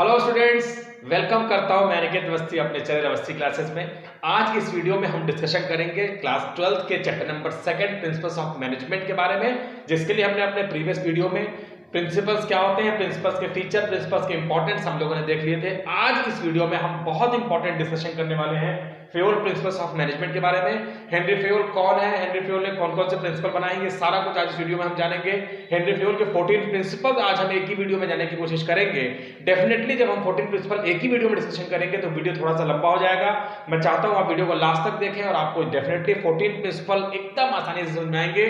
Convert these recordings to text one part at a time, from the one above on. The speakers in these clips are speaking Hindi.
हेलो स्टूडेंट्स, वेलकम करता हूं मैं अनिकेत अवस्थी अपने चैनल अवस्थी क्लासेस में। आज की इस वीडियो में हम डिस्कशन करेंगे क्लास 12th के chapter number 2 principles of management के बारे में, जिसके लिए हमने अपने प्रीवियस वीडियो में प्रिंसिपल्स क्या होते हैं, प्रिंसिपल्स के फीचर, प्रिंसिपल्स के इंपॉर्टेंस हम लोगों ने देख लिए थे। आज इस वीडियो में हम बहुत इंपॉर्टेंट डिस्कशन करने वाले हैं फेयोल प्रिंसिपल्स ऑफ मैनेजमेंट के बारे में। हेनरी फेयोल कौन है, हेनरी फेयोल ने कौन कौन से प्रिंसिपल बनाए, ये सारा कुछ आज इस वीडियो में हम जानेंगे। हेनरी फेयोल के 14 प्रिंसिपल आज हम एक ही वीडियो में जानने की कोशिश करेंगे। डेफिनेटली जब हम 14 प्रिंसिपल एक ही वीडियो में डिस्कशन करेंगे तो वीडियो थोड़ा सा लंबा हो जाएगा। मैं चाहता हूं आप वीडियो को लास्ट तक देखें और आपको डेफिनेटली 14 प्रिंसिपल एकदम आसानी से समझ में आएंगे।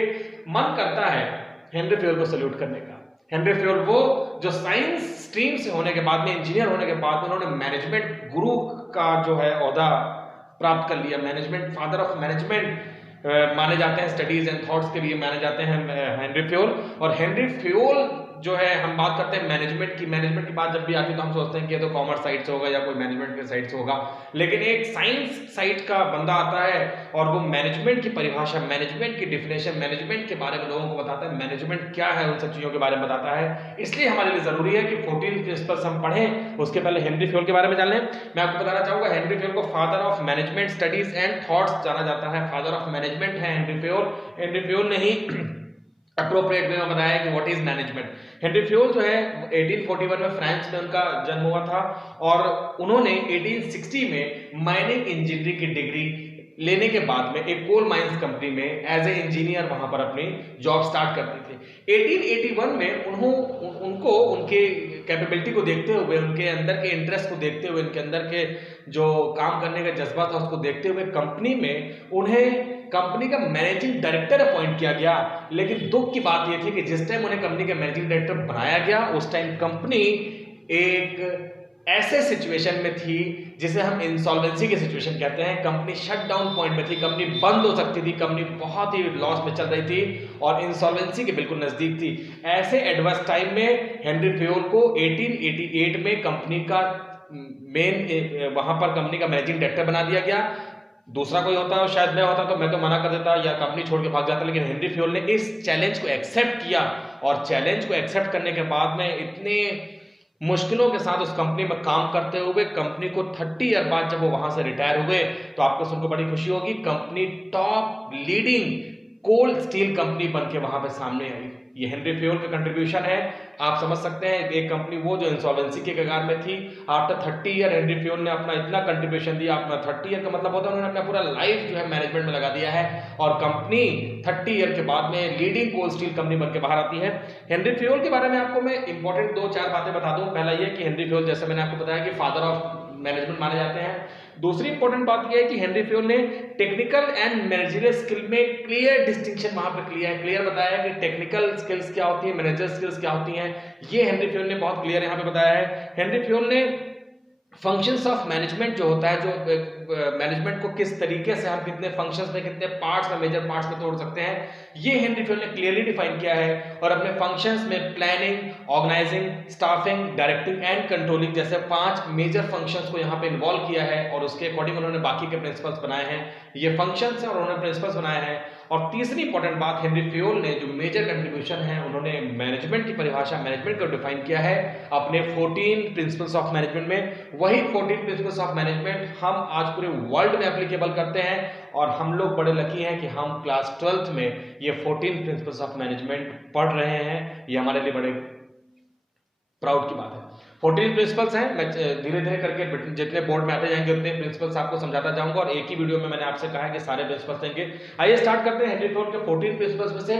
मन करता है हेनरी फेयोल को सैल्यूट करने का। हेनरी फेयोल वो जो साइंस स्ट्रीम से होने के बाद में, इंजीनियर होने के बाद में उन्होंने मैनेजमेंट गुरु का जो है ओहदा प्राप्त कर लिया। मैनेजमेंट फादर ऑफ मैनेजमेंट माने जाते हैं, स्टडीज एंड थॉट्स के लिए माने जाते हैं हेनरी फेयोल। और हेनरी फेयोल जो है, हम बात करते हैं मैनेजमेंट की बात जब भी आती है तो हम सोचते हैं कि ये तो कॉमर्स साइड से होगा या कोई मैनेजमेंट के साइड से होगा, लेकिन एक साइंस साइड का बंदा आता है और वो मैनेजमेंट की परिभाषा, मैनेजमेंट की डिफिनेशन, मैनेजमेंट के बारे में लोगों को बताता है, मैनेजमेंट क्या है उन सब चीजों के बारे में बताता है। इसलिए हमारे लिए जरूरी है कि 14 प्रिंसिपल्स हम पढ़ें, उसके पहले हेनरी फेयोल के बारे में जान लें। मैं आपको बताना चाहूंगा हेनरी फेयोल को father of management studies and thoughts जाना जाता है। फादर ऑफ मैनेजमेंट है हेनरी फेयोल। हेनरी फेयोल ने ही अप्रोप्रिएट वे में बताया कि what is management. Henry Fayol जो है 1841 में फ्रांस में उनका जन्म हुआ था और उन्होंने 1860 में माइनिंग इंजीनियरिंग की डिग्री लेने के बाद में एक कोल माइंस कंपनी में एज ए इंजीनियर वहां पर अपनी जॉब स्टार्ट करती थी। 1881 में उनको उनके कैपेबिलिटी को देखते हुए, उनके अंदर के इंटरेस्ट को देखते हुए, उनके अंदर के जो काम करने का जज्बा था उसको देखते हुए कंपनी में उन्हें कंपनी का मैनेजिंग डायरेक्टर अपॉइंट किया गया। लेकिन दुख की बात यह थी कि जिस टाइम उन्हें कंपनी का मैनेजिंग डायरेक्टर बनाया गया उस टाइम कंपनी एक ऐसे सिचुएशन में थी जिसे हम इंसॉल्वेंसी की सिचुएशन कहते हैं। कंपनी शट डाउन पॉइंट में थी, कंपनी बंद हो सकती थी, कंपनी बहुत ही लॉस में चल रही थी और इंसॉल्वेंसी के बिल्कुल नजदीक थी। ऐसे एडवर्स टाइम में हेनरी फेयोल को 1888 में कंपनी का मेन वहां पर कंपनी का मैनेजिंग डायरेक्टर बना दिया गया। दूसरा कोई होता शायद मैं होता तो मैं तो मना कर देता या कंपनी छोड़ के भाग जाता, लेकिन हेनरी फेयोल ने इस चैलेंज को एक्सेप्ट किया और चैलेंज को एक्सेप्ट करने के बाद में इतने मुश्किलों के साथ उस कंपनी में काम करते हुए कंपनी को 30 ईयर बाद जब वो वहां से रिटायर हुए तो आपको सुनकर बड़ी खुशी होगी, company top leading cold steel company बन के वहां पे सामने आई। ये हेनरी फेयोल का कंट्रीब्यूशन है। आप समझ सकते हैं एक कंपनी वो जो इंसॉल्वेंसी के कगार में थी, आफ्टर 30 ईयर हेनरी फेयोल ने अपना इतना कंट्रीब्यूशन दिया। अपना 30 ईयर का मतलब होता है उन्होंने अपना पूरा लाइफ जो है मैनेजमेंट में लगा दिया है और कंपनी 30 ईयर के बाद में लीडिंग कोल्ड स्टील कंपनी बन के बाहर आती है। हेनरी फेयोल के बारे में आपको मैं इंपॉर्टेंट 2-4 बातें बता दूं। पहला ये कि हेनरी फेयोल, जैसे मैंने आपको बताया कि फादर ऑफ मैनेजमेंट माने जाते हैं। दूसरी इंपॉर्टेंट बात यह है कि हेनरी फेयोल ने टेक्निकल एंड मैनेजरियल स्किल में क्लियर डिस्टिंक्शन वहां पे क्लियर बताया है कि टेक्निकल स्किल्स क्या होती है, मैनेजर स्किल्स क्या होती हैं। ये हेनरी फेयोल ने बहुत क्लियर यहां पे बताया है। हेनरी फेयोल ने फंक्शंस ऑफ मैनेजमेंट जो होता है, जो मैनेजमेंट को किस तरीके से हम कितने फंक्शंस में, कितने पार्ट्स में, मेजर पार्ट्स में तोड़ सकते हैं, ये हेनरी फेयोल ने क्लियरली डिफाइन किया है। और अपने फंक्शंस में planning, organizing, staffing, directing and controlling जैसे 5 मेजर फंक्शंस को यहाँ पे इन्वॉल्व किया है और उसके अकॉर्डिंग उन्होंने बाकी के प्रिंसिपल्स बनाए हैं। ये फंक्शंस हैं और उन्होंने प्रिंसिपल्स बनाए हैं। और तीसरी इंपॉर्टेंट बात, हेनरी फेयोल ने जो मेजर कंट्रीब्यूशन है, उन्होंने मैनेजमेंट की परिभाषा, मैनेजमेंट को डिफाइन किया है अपने 14 प्रिंसिपल्स ऑफ मैनेजमेंट में। वही 14 प्रिंसिपल्स ऑफ मैनेजमेंट हम आज पूरे वर्ल्ड में एप्लीकेबल करते हैं और हम लोग बड़े लकी हैं कि हम क्लास 12th में ये 14 प्रिंसिपल्स ऑफ मैनेजमेंट पढ़ रहे हैं। ये हमारे लिए बड़े प्राउड की बात है। 14 प्रिंसिपल्स हैं। मैं धीरे धीरे करके जितने बोर्ड में आते जाएंगे उतने प्रिंसिपल्स आपको समझाता जाऊंगा और एक ही वीडियो में मैंने आपसे कहा है कि सारे प्रिंसिपल्स देंगे। आइए स्टार्ट करते हैं। हेनरी फेयोल के 14 प्रिंसिपल्स में से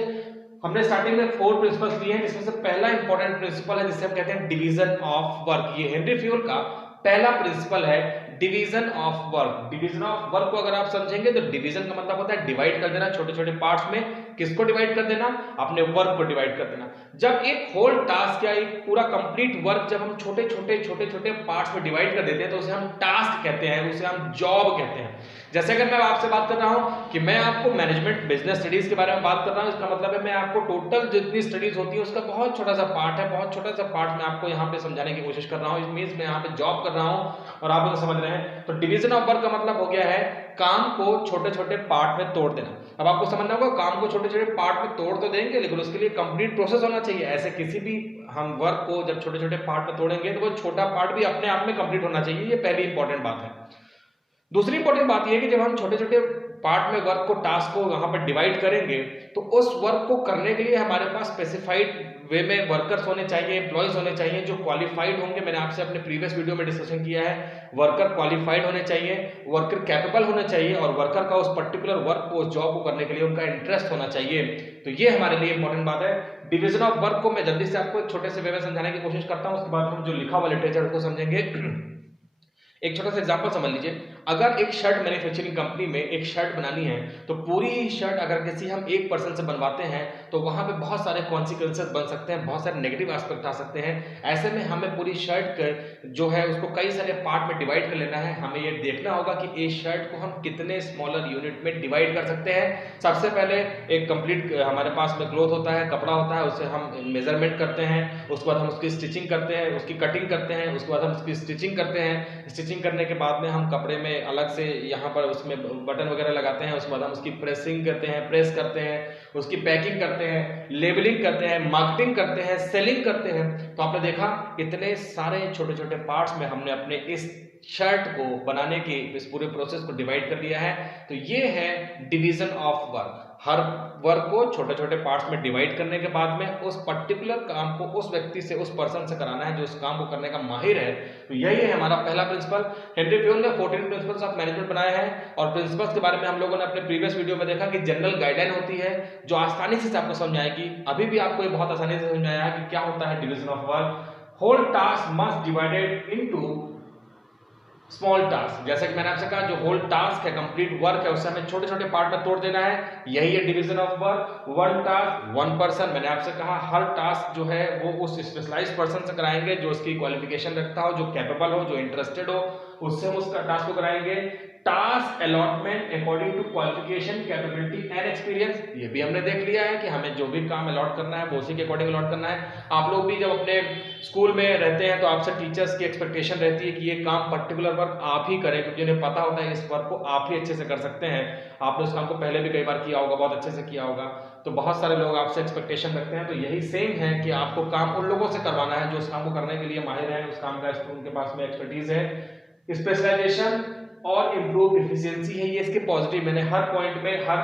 हमने स्टार्टिंग में 4 प्रिंसिपल्स लिए हैं, जिसमें से पहला इंपॉर्टेंट प्रिंसिपल है जिसे हम कहते हैं डिवीजन ऑफ वर्क। ये हेनरी फेयोल का पहला प्रिंसिपल है, division of work. Division of work को अगर आप समझेंगे तो डिवीजन का मतलब होता है डिवाइड कर देना छोटे छोटे पार्ट्स में। किसको डिवाइड कर देना? अपने वर्क को डिवाइड कर देना। जब एक होल टास्क या एक पूरा कंप्लीट वर्क जब हम छोटे छोटे पार्ट्स में डिवाइड कर देते हैं तो उसे हम टास्क कहते हैं, उसे हम जॉब कहते हैं। जैसे अगर मैं आपसे बात कर रहा हूं कि मैं आपको मैनेजमेंट बिजनेस स्टडीज के बारे में बात कर रहा हूं, इसका मतलब है मैं आपको टोटल जितनी स्टडीज होती है उसका बहुत छोटा सा पार्ट है, बहुत छोटा सा पार्ट मैं आपको यहाँ पे समझाने की कोशिश कर रहा हूं। इट मींस मैं यहाँ पे जॉब कर रहा हूं और आप समझ रहे हैं। तो डिवीजन ऑफ वर्क का मतलब हो गया है काम को छोटे छोटे पार्ट में तोड़ देना। अब आपको समझना होगा काम को छोटे छोटे पार्ट में तोड़ तो देंगे, लेकिन उसके लिए कंप्लीट प्रोसेस होना चाहिए। ऐसे किसी भी हम वर्क को जब छोटे छोटे पार्ट में तोड़ेंगे तो वो छोटा पार्ट भी अपने आप में कंप्लीट होना चाहिए। ये पहली इंपॉर्टेंट बात है। दूसरी इंपॉर्टेंट बात यह है कि जब हम छोटे छोटे पार्ट में वर्क को, टास्क को यहाँ पर डिवाइड करेंगे तो उस वर्क को करने के लिए हमारे पास स्पेसिफाइड वे में वर्कर्स होने चाहिए, एम्प्लॉयज होने चाहिए जो क्वालिफाइड होंगे। मैंने आपसे अपने प्रीवियस वीडियो में डिस्कशन किया है, वर्कर क्वालिफाइड होने चाहिए, वर्कर कैपेबल होने चाहिए और वर्कर का उस पर्टिकुलर वर्क को, उस जॉब को करने के लिए उनका इंटरेस्ट होना चाहिए। तो ये हमारे लिए इंपॉर्टेंट बात है। डिवीजन ऑफ वर्क को मैं जल्दी से आपको एक छोटे से वे में समझाने की कोशिश करता हूँ, उसके बाद हम जो लिखा हुआ लिटरेचर को समझेंगे। एक छोटा सा एग्जांपल समझ लीजिए, अगर एक शर्ट मैन्युफैक्चरिंग कंपनी में एक शर्ट बनानी है तो पूरी शर्ट अगर किसी हम एक पर्सन से बनवाते हैं तो वहां पे बहुत सारे कॉन्सिक्वेंसेस बन सकते हैं, बहुत सारे नेगेटिव एस्पेक्ट आ सकते हैं। ऐसे में हमें पूरी शर्ट जो है उसको कई सारे पार्ट में डिवाइड कर लेना है। हमें ये देखना होगा कि इस शर्ट को हम कितने स्मॉलर यूनिट में डिवाइड कर सकते हैं। सबसे पहले एक कंप्लीट हमारे पास में क्लॉथ होता है, कपड़ा होता है, उसे हम मेजरमेंट करते हैं, उसके बाद हम उसकी स्टिचिंग करते हैं, उसकी कटिंग करते हैं, उसके बाद हम उसकी स्टिचिंग करते हैं। स्टिचिंग करने के बाद में हम कपड़े में अलग से यहाँ पर उसमें बटन वगैरह लगाते हैं, उसके बाद हम उसकी प्रेसिंग करते हैं, प्रेस करते हैं, उसकी पैकिंग करते हैं, लेबलिंग करते हैं, मार्केटिंग करते हैं, सेलिंग करते हैं। तो आपने देखा इतने सारे छोटे छोटे पार्ट्स में हमने अपने इस शर्ट को बनाने के इस पूरे प्रोसेस को डिवाइड कर लिया है। तो ये है division of work. Her work को छोटे छोटे पार्ट्स में डिवाइड करने के बाद में उस पर्टिकुलर काम को उस व्यक्ति से, उस पर्सन से कराना है जो उस काम को करने का माहिर है। तो यही है हमारा पहला प्रिंसिपल। हेनरी फ्यूल ने 14 प्रिंसिपल्स ऑफ मैनेजमेंट बनाए हैं और प्रिंसिपल्स के बारे में हम लोगों ने अपने प्रीवियस वीडियो में देखा कि जनरल गाइडलाइन होती है जो आसानी से आपको समझ आएगी। अभी भी आपको ये बहुत आसानी से समझ आया कि क्या होता है division of work. Whole task must divided into small task. जैसे कि मैंने आपसे कहा जो होल टास्क है, कंप्लीट वर्क है, उसे हमें छोटे छोटे पार्ट में तोड़ देना है। यही है division of work. One task one person. मैंने आपसे कहा हर टास्क जो है वो उस स्पेशलाइज्ड पर्सन से कराएंगे जो उसकी क्वालिफिकेशन रखता हो, जो कैपेबल हो, जो इंटरेस्टेड हो, उससे हम उसका टास्क को कराएंगे। Task allotment according to qualification, capability and experience. ये भी हमने देख लिया है कि हमें जो भी काम अलॉट करना है वो उसी के अकॉर्डिंग अलॉट करना है। आप लोग भी जब अपने स्कूल में रहते हैं तो आपसे टीचर्स की एक्सपेक्टेशन रहती है कि ये काम पर्टिकुलर वर्क आप ही करें, क्योंकि उन्हें पता होता है इस वर्क को आप ही अच्छे से कर सकते हैं। आपने उस काम को पहले भी कई बार किया होगा, बहुत अच्छे से किया होगा, तो बहुत सारे लोग आपसे एक्सपेक्टेशन रखते हैं। तो यही सेम है कि आपको काम उन लोगों से करवाना है जो उस काम को करने के लिए माहिर है, उस काम का उनके पास में एक्सपर्टीज है। स्पेशलाइजेशन और इम्प्रूव एफिशिएंसी है, ये इसके पॉजिटिव। मैंने हर पॉइंट में, हर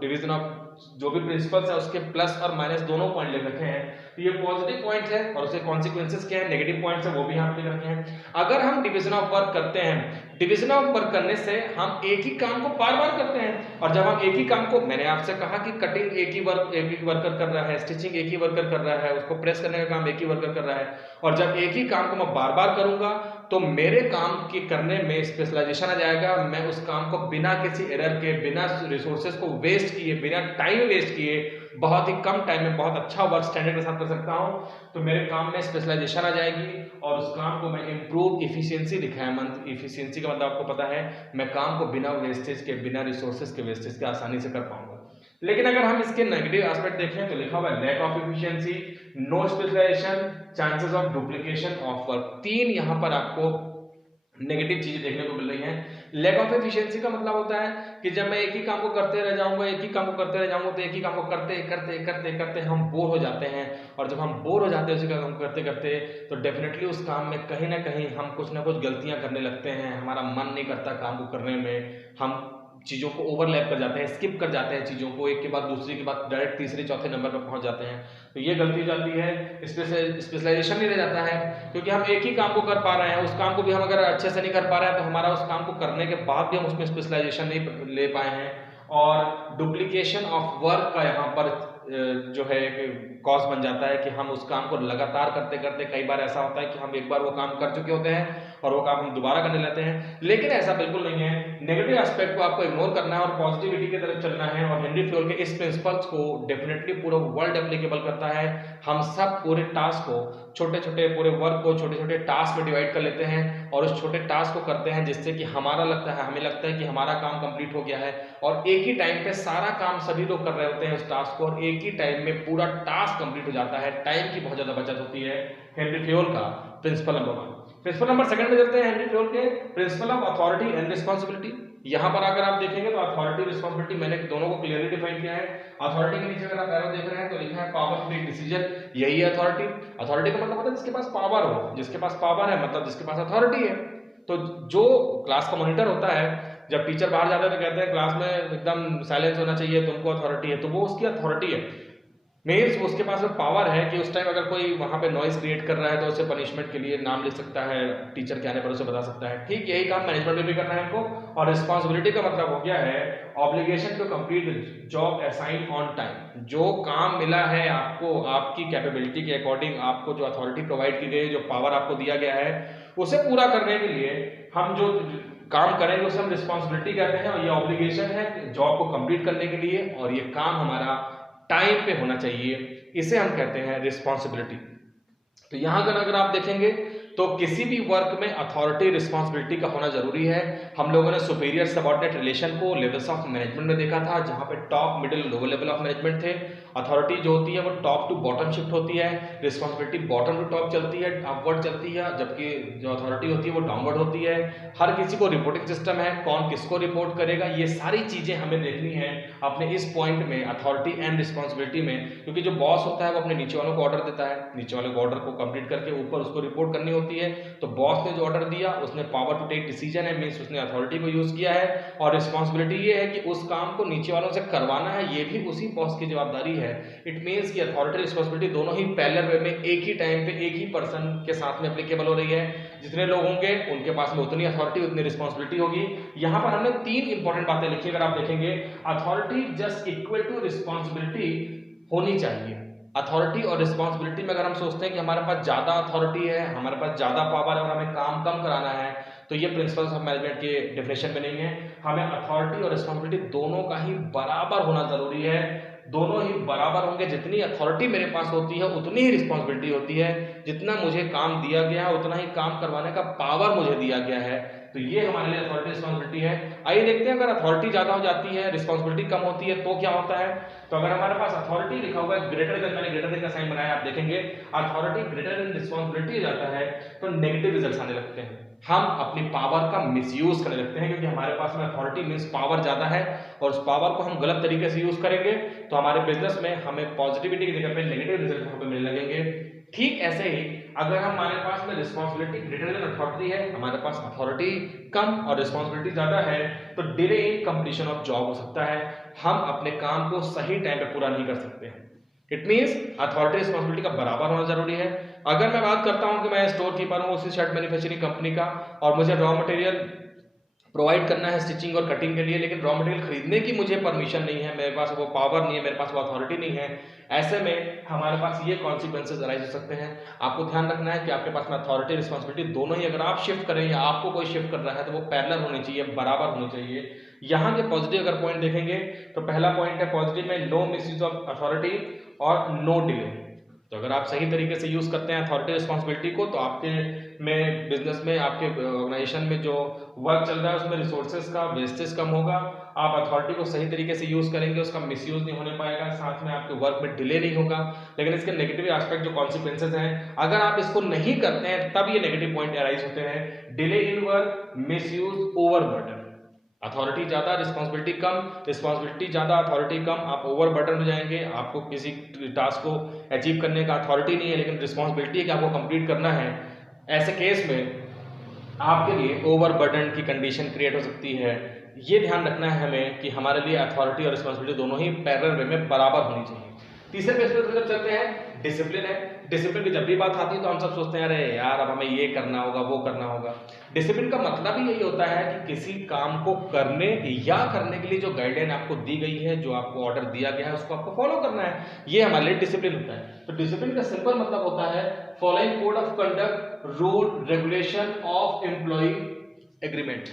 डिवीजन ऑफ जो भी प्रिंसिपल्स है उसके प्लस और माइनस दोनों पॉइंट लिख रखे हैं। तो ये पॉजिटिव पॉइंट है और उसके कॉन्सिक्वेंसेस क्या है, नेगेटिव पॉइंट्स है, वो भी यहाँ पे लिख रखे हैं। अगर हम डिवीजन ऑफ वर्क करते हैं, डिवीजन ऑफ वर्क करने से हम एक ही काम को बार बार करते हैं। और जब हम एक ही काम को, मैंने आपसे कहा कि कटिंग एक ही वर्कर कर रहा है, स्टिचिंग एक ही वर्कर कर रहा है, उसको प्रेस करने का काम एक ही वर्कर कर रहा है, और जब एक ही काम को मैं बार बार करूंगा तो मेरे काम के करने में स्पेशलाइजेशन आ जाएगा। मैं उस काम को बिना किसी एरर के, बिना रिसोर्सेज को वेस्ट किए, बिना टाइम वेस्ट किए, बहुत ही कम टाइम में बहुत अच्छा वर्क स्टैंडर्ड के साथ कर सकता हूं। तो मेरे काम में स्पेशलाइजेशन आ जाएगी और उस काम को मैं इम्प्रूव इफिशियंसी लिखा है। इफिशियंसी का मतलब आपको पता है, मैं काम को बिना वेस्टेज के, बिना रिसोर्सेज के वेस्टेज के आसानी से कर पाऊंगा। लेकिन अगर हम इसके नेगेटिव एस्पेक्ट देखें तो लिखा हुआ है lack of efficiency, no specialization, chances of duplication of work. तीन यहाँ पर आपको नेगेटिव चीजें देखने को मिल रही हैं। लैक ऑफ एफिशिएंसी का मतलब होता है कि जब मैं एक ही काम को करते रह जाऊंगा, एक ही काम को करते रह जाऊंगा, तो एक ही काम को करते करते करते करते हम बोर हो जाते हैं। और जब हम बोर हो जाते हैं उसी काम करते करते, तो डेफिनेटली उस काम में कहीं ना कहीं हम कुछ ना कुछ गलतियां करने लगते हैं। हमारा मन नहीं करता काम को करने में, हम चीज़ों को ओवरलैप कर जाते हैं, स्किप कर जाते हैं चीज़ों को, एक के बाद दूसरी के बाद डायरेक्ट तीसरे चौथे नंबर पर पहुंच जाते हैं। तो ये गलती हो जाती है। स्पेशलाइजेशन नहीं रह जाता है, क्योंकि हम एक ही काम को कर पा रहे हैं, उस काम को भी हम अगर अच्छे से नहीं कर पा रहे हैं तो हमारा उस काम को करने के बाद भी हम उसमें स्पेशलाइजेशन नहीं ले पाए हैं। और डुप्लीकेशन ऑफ वर्क का यहाँ पर जो है कॉज बन जाता है कि हम उस काम को लगातार करते करते, कई बार ऐसा होता है कि हम एक बार वो काम कर चुके होते हैं और वो काम हम दोबारा करने लगते हैं। लेकिन ऐसा बिल्कुल नहीं है। नेगेटिव एस्पेक्ट को आपको इग्नोर करना है और पॉजिटिविटी की तरफ चलना है। और हेनरी फ्यूल के इस प्रिंसिपल्स को डेफिनेटली पूरा वर्ल्ड एप्लीकेबल करता है। हम सब पूरे टास्क को, छोटे छोटे पूरे वर्क को छोटे छोटे टास्क में डिवाइड कर लेते हैं और उस छोटे टास्क को करते हैं, जिससे कि हमें लगता है कि हमारा काम कंप्लीट हो गया है। और एक ही टाइम पे सारा काम सभी लोग कर रहे होते हैं उस टास्क को, और एक ही टाइम में पूरा टास्क कंप्लीट हो जाता है। टाइम की बहुत ज्यादा बचत होती है। हेनरी फ्यूल का principle number 1। Principle number second में चलते हैं हेनरी फ्योल के principle of authority and responsibility. यहां पर अगर आप देखेंगे तो अथॉरिटी रिस्पांसिबिलिटी मैंने दोनों को क्लियरली डिफाइन किया है। अथॉरिटी के नीचे अगर आप एरो देख रहे हैं तो लिखा है पावर टू टेक डिसीजन, यही है अथॉरिटी। अथॉरिटी का मतलब होता है जिसके पास पावर हो, जिसके पास पावर है मतलब जिसके पास अथॉरिटी है। तो जो क्लास का मॉनिटर होता है, जब टीचर बाहर जाते हैं तो कहते हैं क्लास में एकदम साइलेंस होना चाहिए, तुमको अथॉरिटी है, तो वो उसकी अथॉरिटी है। मीन्स उसके पास में पावर है कि उस टाइम अगर कोई वहां पे नॉइज क्रिएट कर रहा है तो उसे पनिशमेंट के लिए नाम लिख सकता है, टीचर के आने पर उसे बता सकता है। ठीक यही काम मैनेजमेंट में भी करना है हमको। और रिस्पांसिबिलिटी का मतलब हो गया है obligation to complete job assign on time. जो काम मिला है आपको, आपकी कैपेबिलिटी के अकॉर्डिंग आपको जो अथॉरिटी प्रोवाइड की गई है, जो पावर आपको दिया गया है, उसे पूरा करने के लिए हम जो काम करेंगे उसे हम रिस्पांसिबिलिटी कहते हैं। और ये ऑब्लिगेशन है जॉब को कंप्लीट करने के लिए, और ये काम हमारा टाइम पे होना चाहिए, इसे हम कहते हैं रिस्पांसिबिलिटी। तो यहां अगर आप देखेंगे तो किसी भी वर्क में अथॉरिटी रिस्पांसिबिलिटी का होना जरूरी है। हम लोगों ने सुपीरियर सबऑर्डिनेट रिलेशन को लेवल्स ऑफ मैनेजमेंट में देखा था, जहां पे top middle lower level of management थे। अथॉरिटी जो होती है वो टॉप टू बॉटम शिफ्ट होती है, रिस्पांसिबिलिटी बॉटम टू टॉप चलती है, अपवर्ड चलती है, जबकि जो अथॉरिटी होती है वो डाउनवर्ड होती है। हर किसी को रिपोर्टिंग सिस्टम है, कौन किसको रिपोर्ट करेगा, ये सारी चीजें हमें देखनी है अपने इस पॉइंट में अथॉरिटी एंड रिस्पांसिबिलिटी में। क्योंकि जो बॉस होता है वो अपने नीचे वालों को ऑर्डर देता है, नीचे वाले को ऑर्डर को कंप्लीट करके ऊपर उसको रिपोर्ट करनी होती है। तो बॉस ने जो ऑर्डर दिया उसने पावर टू टेक डिसीजन है, मींस उसने अथॉरिटी को यूज किया है। और रिस्पांसिबिलिटी ये है कि उस काम को नीचे वालों से करवाना है, ये भी उसी बॉस की जवाबदारी है। इट मींस कि अथॉरिटी रिस्पांसिबिलिटी दोनों ही पैरेलल वे में एक ही टाइम पे एक ही पर्सन के साथ में एप्लीकेबल हो रही है। जितने लोग होंगे उनके पास में उतनी अथॉरिटी उतनी रिस्पांसिबिलिटी होगी। यहां पर हमने 3 इंपॉर्टेंट बातें लिखी, अगर आप देखेंगे authority just equal to responsibility होनी चाहिए। अथॉरिटी और रिस्पांसिबिलिटी में अगर हम सोचते हैं कि हमारे पास ज्यादा अथॉरिटी है, हमारे पास ज्यादा पावर है और हमें काम कम कराना है, तो ये प्रिंसिपल्स ऑफ मैनेजमेंट के डेफिनेशन में नहीं है। हमें अथॉरिटी और रिस्पांसिबिलिटी दोनों का ही बराबर होना जरूरी है। दोनों ही बराबर होंगे। जितनी अथॉरिटी मेरे पास होती है उतनी ही रिस्पांसिबिलिटी होती है। जितना मुझे काम दिया गया है उतना ही काम करवाने का पावर मुझे दिया गया है। तो ये हमारे लिए अथॉरिटी रिस्पांसिबिलिटी है। आइए देखते हैं अगर अथॉरिटी ज्यादा हो जाती है, रिस्पांसिबिलिटी कम होती है तो क्या होता है। तो अगर हमारे पास अथॉरिटी लिखा हुआ है ग्रेटर देन, मैंने ग्रेटर देन का साइन बनाया, आप देखेंगे अथॉरिटी ग्रेटर देन रिस्पांसिबिलिटी जाता है तो नेगेटिव रिजल्ट्स आने लगते हैं। हम अपनी पावर का मिसयूज करने लगते हैं, क्योंकि हमारे पास में अथॉरिटी मींस पावर ज्यादा है और उस पावर को हम गलत तरीके से यूज करेंगे तो हमारे बिजनेस में हमें पॉजिटिविटी की जगह पे नेगेटिव रिजल्ट वहां पे मिलने लगेंगे। ठीक ऐसे ही अगर हमारे पास में रिस्पांसिबिलिटी ग्रेटर देन अथॉरिटी है, हमारे पास अथॉरिटी कम और रिस्पांसिबिलिटी ज्यादा है, तो delay in completion of job हो सकता है। हम अपने काम को सही टाइम पे पूरा नहीं कर सकते हैं। इट मींस अथॉरिटी रिस्पांसिबिलिटी का बराबर होना जरूरी है। अगर मैं बात करता हूं कि मैं स्टोर कीपर हूं उसी शर्ट मैन्युफैक्चरिंग कंपनी का और मुझे रॉ मटेरियल प्रोवाइड करना है स्टिचिंग और कटिंग के लिए, लेकिन रॉ मटेरियल खरीदने की मुझे परमिशन नहीं है, मेरे पास वो पावर नहीं है, मेरे पास वो अथॉरिटी नहीं है, ऐसे में हमारे पास ये कॉन्सिक्वेंसेज अराइज हो सकते हैं। आपको ध्यान रखना है कि आपके पास में अथॉरिटी रिस्पांसिबिलिटी दोनों ही, अगर आप शिफ्ट करें या आपको कोई शिफ्ट कर रहा है तो वो पैरेलल होनी चाहिए, बराबर होनी चाहिए। यहाँ के पॉजिटिव अगर पॉइंट देखेंगे तो पहला पॉइंट है पॉजिटिव में नो मिसयूज ऑफ अथॉरिटी और नो डिले। तो अगर आप सही तरीके से यूज करते हैं अथॉरिटी रिस्पांसिबिलिटी को तो आपके में बिजनेस में, आपके ऑर्गेनाइजेशन में जो वर्क चल रहा है उसमें रिसोर्सेज का वेस्टेज कम होगा। आप अथॉरिटी को सही तरीके से यूज करेंगे, उसका मिसयूज नहीं होने पाएगा, साथ में आपके वर्क में डिले नहीं होगा। लेकिन इसके नेगेटिव एस्पेक्ट जो कॉन्सिक्वेंसेज हैं, अगर आप इसको नहीं करते हैं तब ये नेगेटिव पॉइंट अराइज होते हैं। Delay in work, misuse, overburden. Authority ज्यादा रिस्पांसिबिलिटी कम, रिस्पांसिबिलिटी ज्यादा अथॉरिटी कम, आप ओवर बर्डन हो जाएंगे। आपको किसी टास्क को अचीव करने का अथॉरिटी नहीं है लेकिन रिस्पांसिबिलिटी है कि आपको कंप्लीट करना है। ऐसे केस में आपके लिए ओवर बर्डन की कंडीशन क्रिएट हो सकती है। ये ध्यान रखना है हमें कि हमारे लिए अथॉरिटी और रिस्पांसिबिलिटी दोनों ही पैरेलल वे में बराबर होनी चाहिए। तीसरे पेज पर जब चलते हैं डिसिप्लिन है। डिसिप्लिन की जब भी बात आती है तो हम सब सोचते हैं अरे यार अब हमें ये करना होगा वो करना होगा। डिसिप्लिन का मतलब ही यही होता है कि किसी काम को करने या करने के लिए जो गाइडलाइन आपको दी गई है, जो आपको ऑर्डर दिया गया है, उसको आपको फॉलो करना है, ये हमारे लिए डिसिप्लिन होता है। तो डिसिप्लिन का सिंपल मतलब होता है following code of conduct, rule, regulation of employ agreement.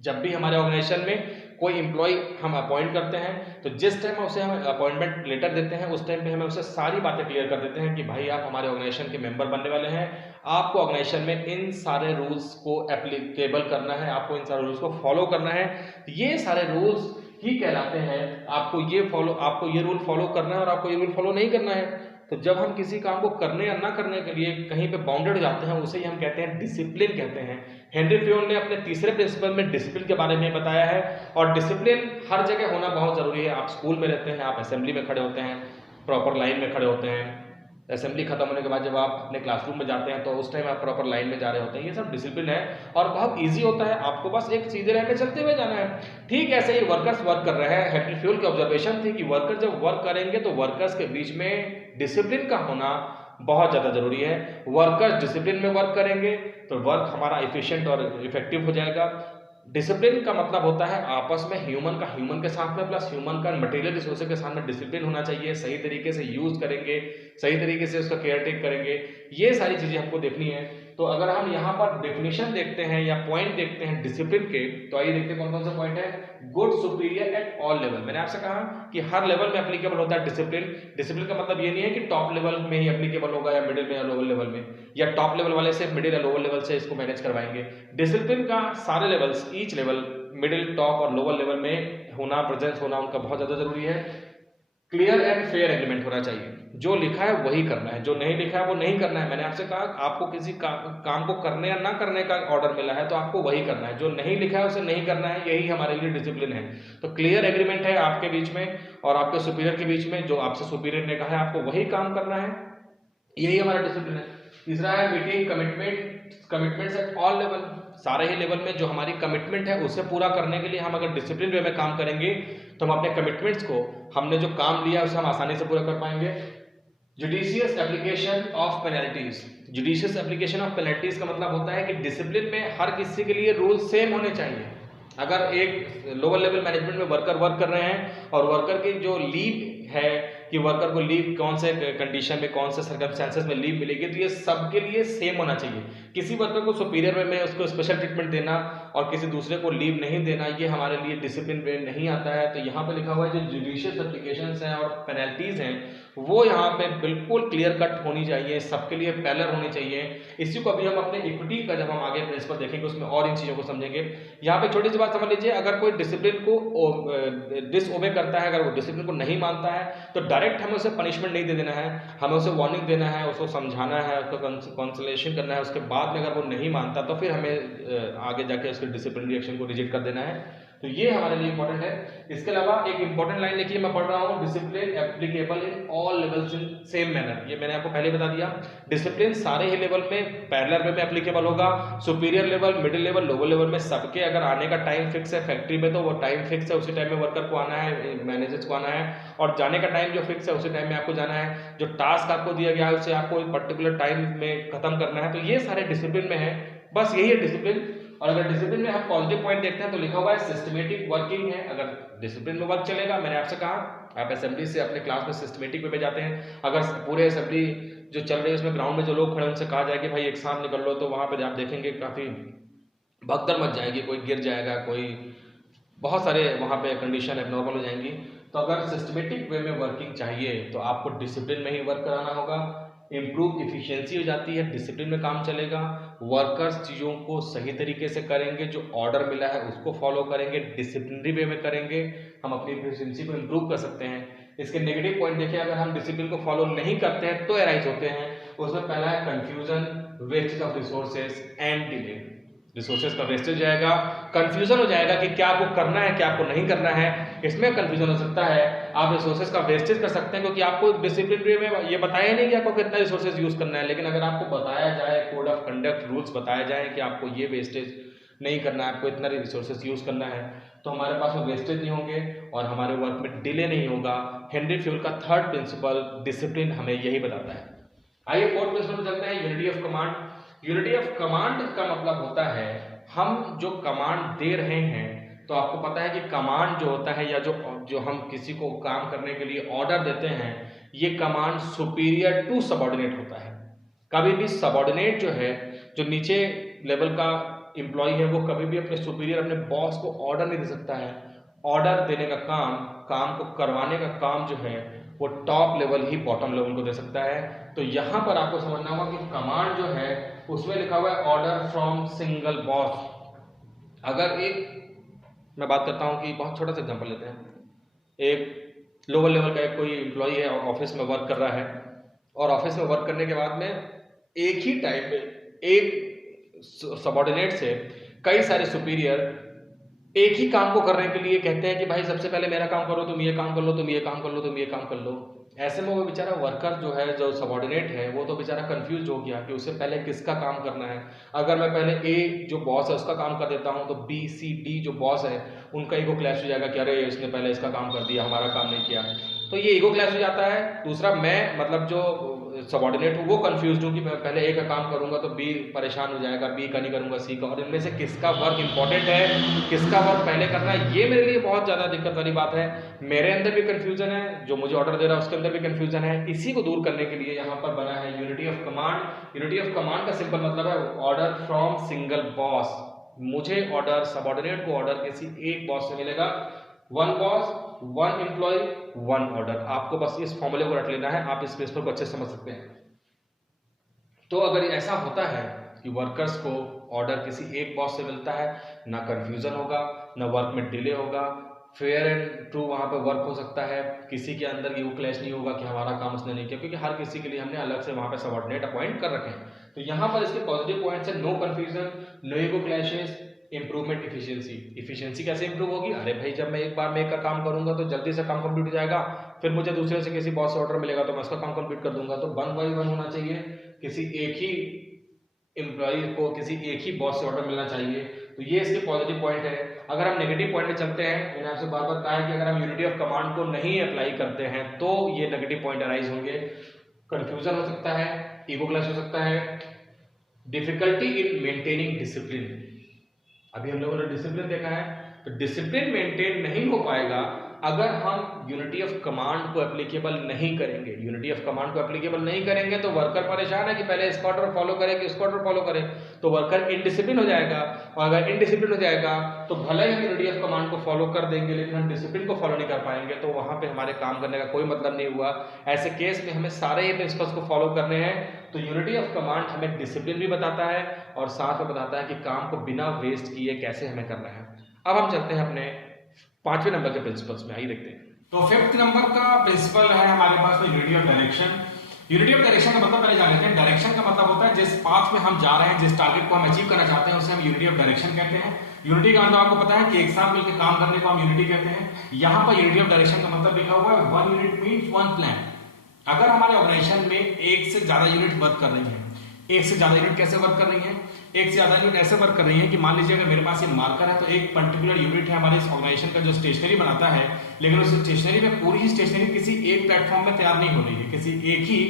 जब भी हमारे ऑर्गेनाइजेशन में कोई एम्प्लॉय हम अपॉइंट करते हैं तो जिस टाइम उसे हम अपॉइंटमेंट लेटर देते हैं उस टाइम पे हमें उसे सारी बातें क्लियर कर देते हैं कि भाई आप हमारे ऑर्गेनाइजेशन के मेंबर बनने वाले हैं, आपको ऑर्गेनाइजेशन में इन सारे रूल्स को एप्लीकेबल करना है, आपको इन सारे रूल्स को फॉलो करना है। ये सारे रूल्स ही कहलाते हैं। आपको ये रूल फॉलो करना है और आपको ये रूल फॉलो नहीं करना है। तो जब हम किसी काम को करने या ना करने के लिए कहीं पे बाउंडेड जाते हैं, उसे ही हम कहते हैं डिसिप्लिन कहते हैं। हेनरी फ्योल ने अपने तीसरे प्रिंसिपल में डिसिप्लिन के बारे में बताया है, और डिसिप्लिन हर जगह होना बहुत जरूरी है। आप स्कूल में रहते हैं, आप असेंबली में खड़े होते हैं, प्रॉपर लाइन में खड़े होते हैं, असेंबली खत्म होने के बाद जब आप अपने क्लासरूम में जाते हैं तो उस टाइम आप प्रॉपर लाइन में जा रहे होते हैं। ये सब डिसिप्लिन है और बहुत इजी होता है, आपको बस एक सीधे लाइन में चलते हुए जाना है। ठीक ऐसे ही वर्कर्स वर्क कर रहे हैं। हेनरी फ्योल की ऑब्जर्वेशन थी कि वर्कर जब वर्क करेंगे तो वर्कर्स के बीच में डिसिप्लिन का होना बहुत ज़्यादा जरूरी है। वर्कर्स डिसिप्लिन में वर्क करेंगे तो वर्क हमारा एफिशिएंट और इफेक्टिव हो जाएगा। डिसिप्लिन का मतलब होता है आपस में ह्यूमन का ह्यूमन के साथ में प्लस ह्यूमन का मटेरियल रिसोर्सेज के साथ में डिसिप्लिन होना चाहिए। सही तरीके से यूज करेंगे, सही तरीके से उसका केयर टेक करेंगे, ये सारी चीजें हमको देखनी है। तो अगर हम यहाँ पर डेफिनेशन देखते हैं या पॉइंट देखते हैं डिसिप्लिन के, तो आइए देखते हैं कौन कौन से पॉइंट है। Good superior at all level, मैंने आपसे कहा कि हर लेवल में एप्लीकेबल होता है डिसिप्लिन। डिसिप्लिन का मतलब ये नहीं है कि टॉप लेवल में ही एप्लीकेबल होगा या मिडिल में या लोअर लेवल में, या टॉप लेवल वाले से मिडिल या लोअर लेवल से इसको मैनेज करवाएंगे। डिसिप्लिन का सारे levels, each level, middle, top और लोअर लेवल में होना, प्रेजेंस होना उनका बहुत ज्यादा जरूरी है। क्लियर एंड फेयर एग्रीमेंट होना चाहिए, जो लिखा है वही करना है, जो नहीं लिखा है वो नहीं करना है। मैंने आपसे कहा आपको किसी काम को करने या ना करने का ऑर्डर मिला है तो आपको वही करना है, जो नहीं लिखा है उसे नहीं करना है, यही हमारे लिए डिसिप्लिन है। तो क्लियर एग्रीमेंट है आपके बीच में और आपके सुपीरियर के बीच में, जो आपसे सुपीरियर ने कहा है आपको वही काम करना है, यही हमारा डिसिप्लिन है। तीसरा है meeting commitments at all level, सारे ही लेवल में जो हमारी कमिटमेंट है उसे पूरा करने के लिए हम अगर डिसिप्लिन वे में काम करेंगे तो हम अपने कमिटमेंट्स को, हमने जो काम लिया उसे हम आसानी से पूरा कर पाएंगे। Judicious application of penalties, judicious application of penalties का मतलब होता है कि डिसिप्लिन में हर किसी के लिए रूल सेम होने चाहिए। अगर एक लोअर लेवल मैनेजमेंट में वर्कर वर्क कर रहे हैं और वर्कर की जो लीव है कि वर्कर को लीव कौन से कंडीशन में, कौन से सर्कमस्टेंसेस में लीव मिलेगी, तो ये सबके लिए सेम होना चाहिए। किसी वर्कर को सुपीरियर वे में उसको स्पेशल ट्रीटमेंट देना और किसी दूसरे को लीव नहीं देना, ये हमारे लिए डिसिप्लिन वे नहीं आता है। तो यहाँ पे लिखा हुआ है जो जुडिशियस एप्लीकेशंस हैं और पेनल्टीज हैं वो यहाँ पे बिल्कुल क्लियर कट होनी चाहिए, सबके लिए पैरेलल होनी चाहिए। इसी को अभी हम अपने इक्विटी का जब हम आगे प्रिंसिपल देखेंगे उसमें और इन चीजों को समझेंगे। यहाँ पे छोटी सी बात समझ लीजिए, अगर कोई डिसिप्लिन को डिसओबे करता है, अगर वो डिसिप्लिन को नहीं मानता है तो डायरेक्ट हमें उसे पनिशमेंट नहीं दे देना है, हमें उसे वार्निंग देना है, उसको समझाना है, उसको कंसलेशन करना है। उसके बाद में अगर वो नहीं मानता तो फिर हमें आगे जाके उसके डिसिप्लिन रिएक्शन को रिजेक्ट कर देना है। तो ये हमारे लिए इंपॉर्टेंट है। इसके अलावा एक इंपॉर्टेंट लाइन लिखिए, मैं पढ़ रहा हूँ, discipline applicable in all levels in same manner. ये मैंने आपको पहले बता दिया, डिसिप्लिन सारे ही लेवल में पैरेलल वे में एप्लीकेबल होगा। Superior level, middle level, lower level में सबके अगर आने का टाइम फिक्स है फैक्ट्री में तो वो टाइम फिक्स है, उसी टाइम में वर्कर को आना है, मैनेजर्स को आना है, और जाने का टाइम जो फिक्स है उसी टाइम में आपको जाना है। जो टास्क आपको दिया गया है उसे आपको एक पर्टिकुलर टाइम में खत्म करना है। तो ये सारे डिसिप्लिन में है, बस यही है डिसिप्लिन। और अगर डिसिप्लिन में हम पॉजिटिव पॉइंट देखते हैं तो लिखा हुआ है सिस्टमेटिक वर्किंग है। अगर डिसिप्लिन में वर्क चलेगा, मैंने आपसे कहा आप असेंबली से अपने क्लास में सिस्टमेटिक वे में जाते हैं, अगर पूरे असेंबली जो चल रही है उसमें ग्राउंड में जो लोग खड़े उनसे कहा जाए कि भाई एग्जाम निकल लो, तो वहां पर आप देखेंगे काफी भगदड़ मच जाएगी, कोई गिर जाएगा, कोई बहुत सारे वहां पे कंडीशन एबनॉर्मल हो जाएंगी। तो अगर सिस्टमेटिक वे में वर्किंग चाहिए तो आपको डिसिप्लिन में ही वर्क कराना होगा। इम्प्रूव इफिशियंसी हो जाती है, डिसिप्लिन में काम चलेगा। वर्कर्स चीज़ों को सही तरीके से करेंगे, जो ऑर्डर मिला है उसको फॉलो करेंगे, डिसिप्लिनरी वे में करेंगे, हम अपनी इफिशियंसी को इम्प्रूव कर सकते हैं। इसके नेगेटिव पॉइंट देखिए, अगर हम डिसिप्लिन को फॉलो नहीं करते हैं तो एराइज होते हैं। उसमें पहला है confusion, wastage of resources and delay. Resources का वेस्टेज जाएगा, कंफ्यूजन हो जाएगा कि क्या आपको करना है क्या आपको नहीं करना है, इसमें कंफ्यूजन हो सकता है। आप रिसोर्सेज का वेस्टेज कर सकते हैं क्योंकि आपको डिसिप्लिन वे में ये बताया नहीं कि आपको कितना रिसोर्सेज यूज करना है, लेकिन अगर आपको बताया जाए, कोड ऑफ कंडक्ट रूल्स बताया जाए कि आपको ये वेस्टेज नहीं करना है, आपको इतना रिसोर्सेज यूज करना है, तो हमारे पास वो वेस्टेज नहीं होंगे और हमारे वर्क में डिले नहीं होगा। हेनरी फ्यूल का थर्ड प्रिंसिपल डिसिप्लिन हमें यही बताता है। आइए फोर्थ प्रिंसिपल में चलते हैं, unity of command. Unity of command का मतलब होता है हम जो कमांड दे रहे हैं, तो आपको पता है कि कमांड जो होता है या जो हम किसी को काम करने के लिए ऑर्डर देते हैं, ये कमांड सुपीरियर टू सबऑर्डिनेट होता है। कभी भी सबऑर्डिनेट जो है, जो नीचे लेवल का एम्प्लॉय है, वो कभी भी अपने सुपीरियर, अपने बॉस को ऑर्डर नहीं दे सकता है। ऑर्डर देने का काम को करवाने का काम जो है वो टॉप लेवल ही बॉटम लेवल को दे सकता है। तो यहां पर आपको समझना होगा कि कमांड जो है उसमें लिखा हुआ है ऑर्डर फ्रॉम सिंगल बॉस। अगर मैं बात करता हूं कि बहुत छोटा सा एग्जांपल लेते हैं, एक लोअर लेवल का एक कोई एम्प्लॉय है और ऑफिस में वर्क कर रहा है, और ऑफिस में वर्क करने के बाद में एक ही टाइम में एक सबऑर्डिनेट से कई सारे सुपीरियर एक ही काम को करने के लिए कहते हैं कि भाई सबसे पहले मेरा काम करो, तुम ये काम कर लो, तुम ये काम कर लो, तुम ये काम कर लो। ऐसे में वो बेचारा वर्कर जो है, जो सबऑर्डिनेट है, वो तो बेचारा कंफ्यूज हो गया कि उसे पहले किसका काम करना है। अगर मैं पहले ए जो बॉस है उसका काम कर देता हूँ तो बी सी डी जो बॉस है उनका ईगो क्लैश हो जाएगा कि अरे इसने पहले इसका काम कर दिया, हमारा काम नहीं किया। तो ये ईगो क्लैश हो जाता है। दूसरा, मैं मतलब जो सबऑर्डिनेट हूँ वो कंफ्यूज हूँ कि मैं पहले ए का काम करूंगा तो बी परेशान हो जाएगा, बी का नहीं करूंगा सी का, और इनमें से किसका वर्क इंपॉर्टेंट है, किसका वर्क पहले करना है, ये मेरे लिए बहुत ज्यादा दिक्कत वाली बात है। मेरे अंदर भी कंफ्यूजन है, जो मुझे ऑर्डर दे रहा है उसके अंदर भी कंफ्यूजन है। इसी को दूर करने के लिए यहाँ पर बना है unity of command. Unity of command का सिंपल मतलब है ऑर्डर फ्रॉम सिंगल बॉस। मुझे ऑर्डर, सबऑर्डिनेट को ऑर्डर किसी एक बॉस से मिलेगा। One boss, one employ, one order. आपको बस इस फॉर्मूले को रख लेना है, आप इस प्रिंसिपल को अच्छे समझ सकते हैं। तो अगर ऐसा होता है कि वर्कर्स को ऑर्डर किसी एक बॉस से मिलता है, ना कंफ्यूजन होगा, ना वर्क में डिले होगा, फेयर एंड ट्रू वहां पे वर्क हो सकता है, किसी के अंदर ईगो क्लैश नहीं होगा कि हमारा काम उसने नहीं किया, क्योंकि हर किसी के लिए हमने अलग से वहां पे सबऑर्डिनेट अपॉइंट कर रखे हैं। तो यहाँ पर इसके पॉजिटिव पॉइंट्स है, no confusion, no ego clashes, improvement efficiency. Efficiency कैसे इंप्रूव होगी? अरे भाई जब मैं एक बार में एक का काम करूंगा तो जल्दी से काम कंप्लीट हो जाएगा, फिर मुझे दूसरे से किसी बॉस से ऑर्डर मिलेगा तो मैं उसका काम कंप्लीट कर दूंगा। तो 1 by 1 होना चाहिए, किसी एक ही एम्प्लॉय को किसी एक ही बॉस से ऑर्डर मिलना चाहिए। तो ये इसके पॉजिटिव पॉइंट है। अगर हम नेगेटिव पॉइंट पे चलते हैं, मैंने आपसे बार बार कहा है कि अगर हम यूनिटी ऑफ कमांड को नहीं अप्लाई करते हैं तो ये नेगेटिव पॉइंट अराइज होंगे। कंफ्यूजन हो सकता है, ईगो क्लैश हो सकता है, डिफिकल्टी इन मेंटेनिंग डिसिप्लिन। अभी हम लोगों ने डिसिप्लिन देखा है, तो डिसिप्लिन मेंटेन नहीं हो पाएगा अगर हम यूनिटी ऑफ कमांड को एप्लीकेबल नहीं करेंगे। यूनिटी ऑफ कमांड को एप्लीकेबल नहीं करेंगे तो वर्कर परेशान है कि पहले इसका ऑर्डर फॉलो करे कि उसका ऑर्डर फॉलो करे, तो वर्कर इनडिसिप्लिन हो जाएगा। और अगर इनडिसिप्लिन हो जाएगा तो भले ही हम यूनिटी ऑफ कमांड को फॉलो कर देंगे लेकिन हम डिसिप्लिन को फॉलो नहीं कर पाएंगे, तो वहां पे हमारे काम करने का कोई मतलब नहीं हुआ। ऐसे केस में हमें सारे ये प्रिंसिपल्स को फॉलो करने हैं। तो यूनिटी ऑफ कमांड हमें डिसिप्लिन भी बताता है और साथ में बताता है कि काम को बिना वेस्ट किए कैसे हमें करना है। अब हम चलते हैं अपने 5वें नंबर के प्रिंसिपल्स में, आइए देखते हैं। तो 5th नंबर का प्रिंसिपल है हमारे पास में unity of direction. Unity of direction का मतलब पहले जान लेते हैं। डायरेक्शन का मतलब होता है जिस पाथ में हम जा रहे हैं, जिस टारगेट को हम अचीव करना चाहते हैं, उसे हम यूनिटी ऑफ डायरेक्शन कहते हैं। यूनिटी का मतलब आपको पता है कि एक साथ मिलकर काम करने को हम यूनिटी कहते हैं। यहाँ पर यूनिटी ऑफ डायरेक्शन का मतलब लिखा हुआ है 1 यूनिट मीन्स 1 प्लान। अगर हमारे ऑर्गेनाइजेशन में एक से ज्यादा यूनिट वर्क कर रही है, एक से ज्यादा यूनिट कैसे वर्क कर रही है? एक से ज्यादा यूनिट ऐसे वर्क कर रही है कि मान लीजिए अगर मेरे पास ये मार्कर है तो एक पर्टिकुलर यूनिट है हमारे इस ऑर्गेनाइजेशन का जो स्टेशनरी बनाता है, लेकिन उस स्टेशनरी में पूरी ही स्टेशनरी किसी एक प्लेटफॉर्म में तैयार नहीं हो रही है, किसी एक ही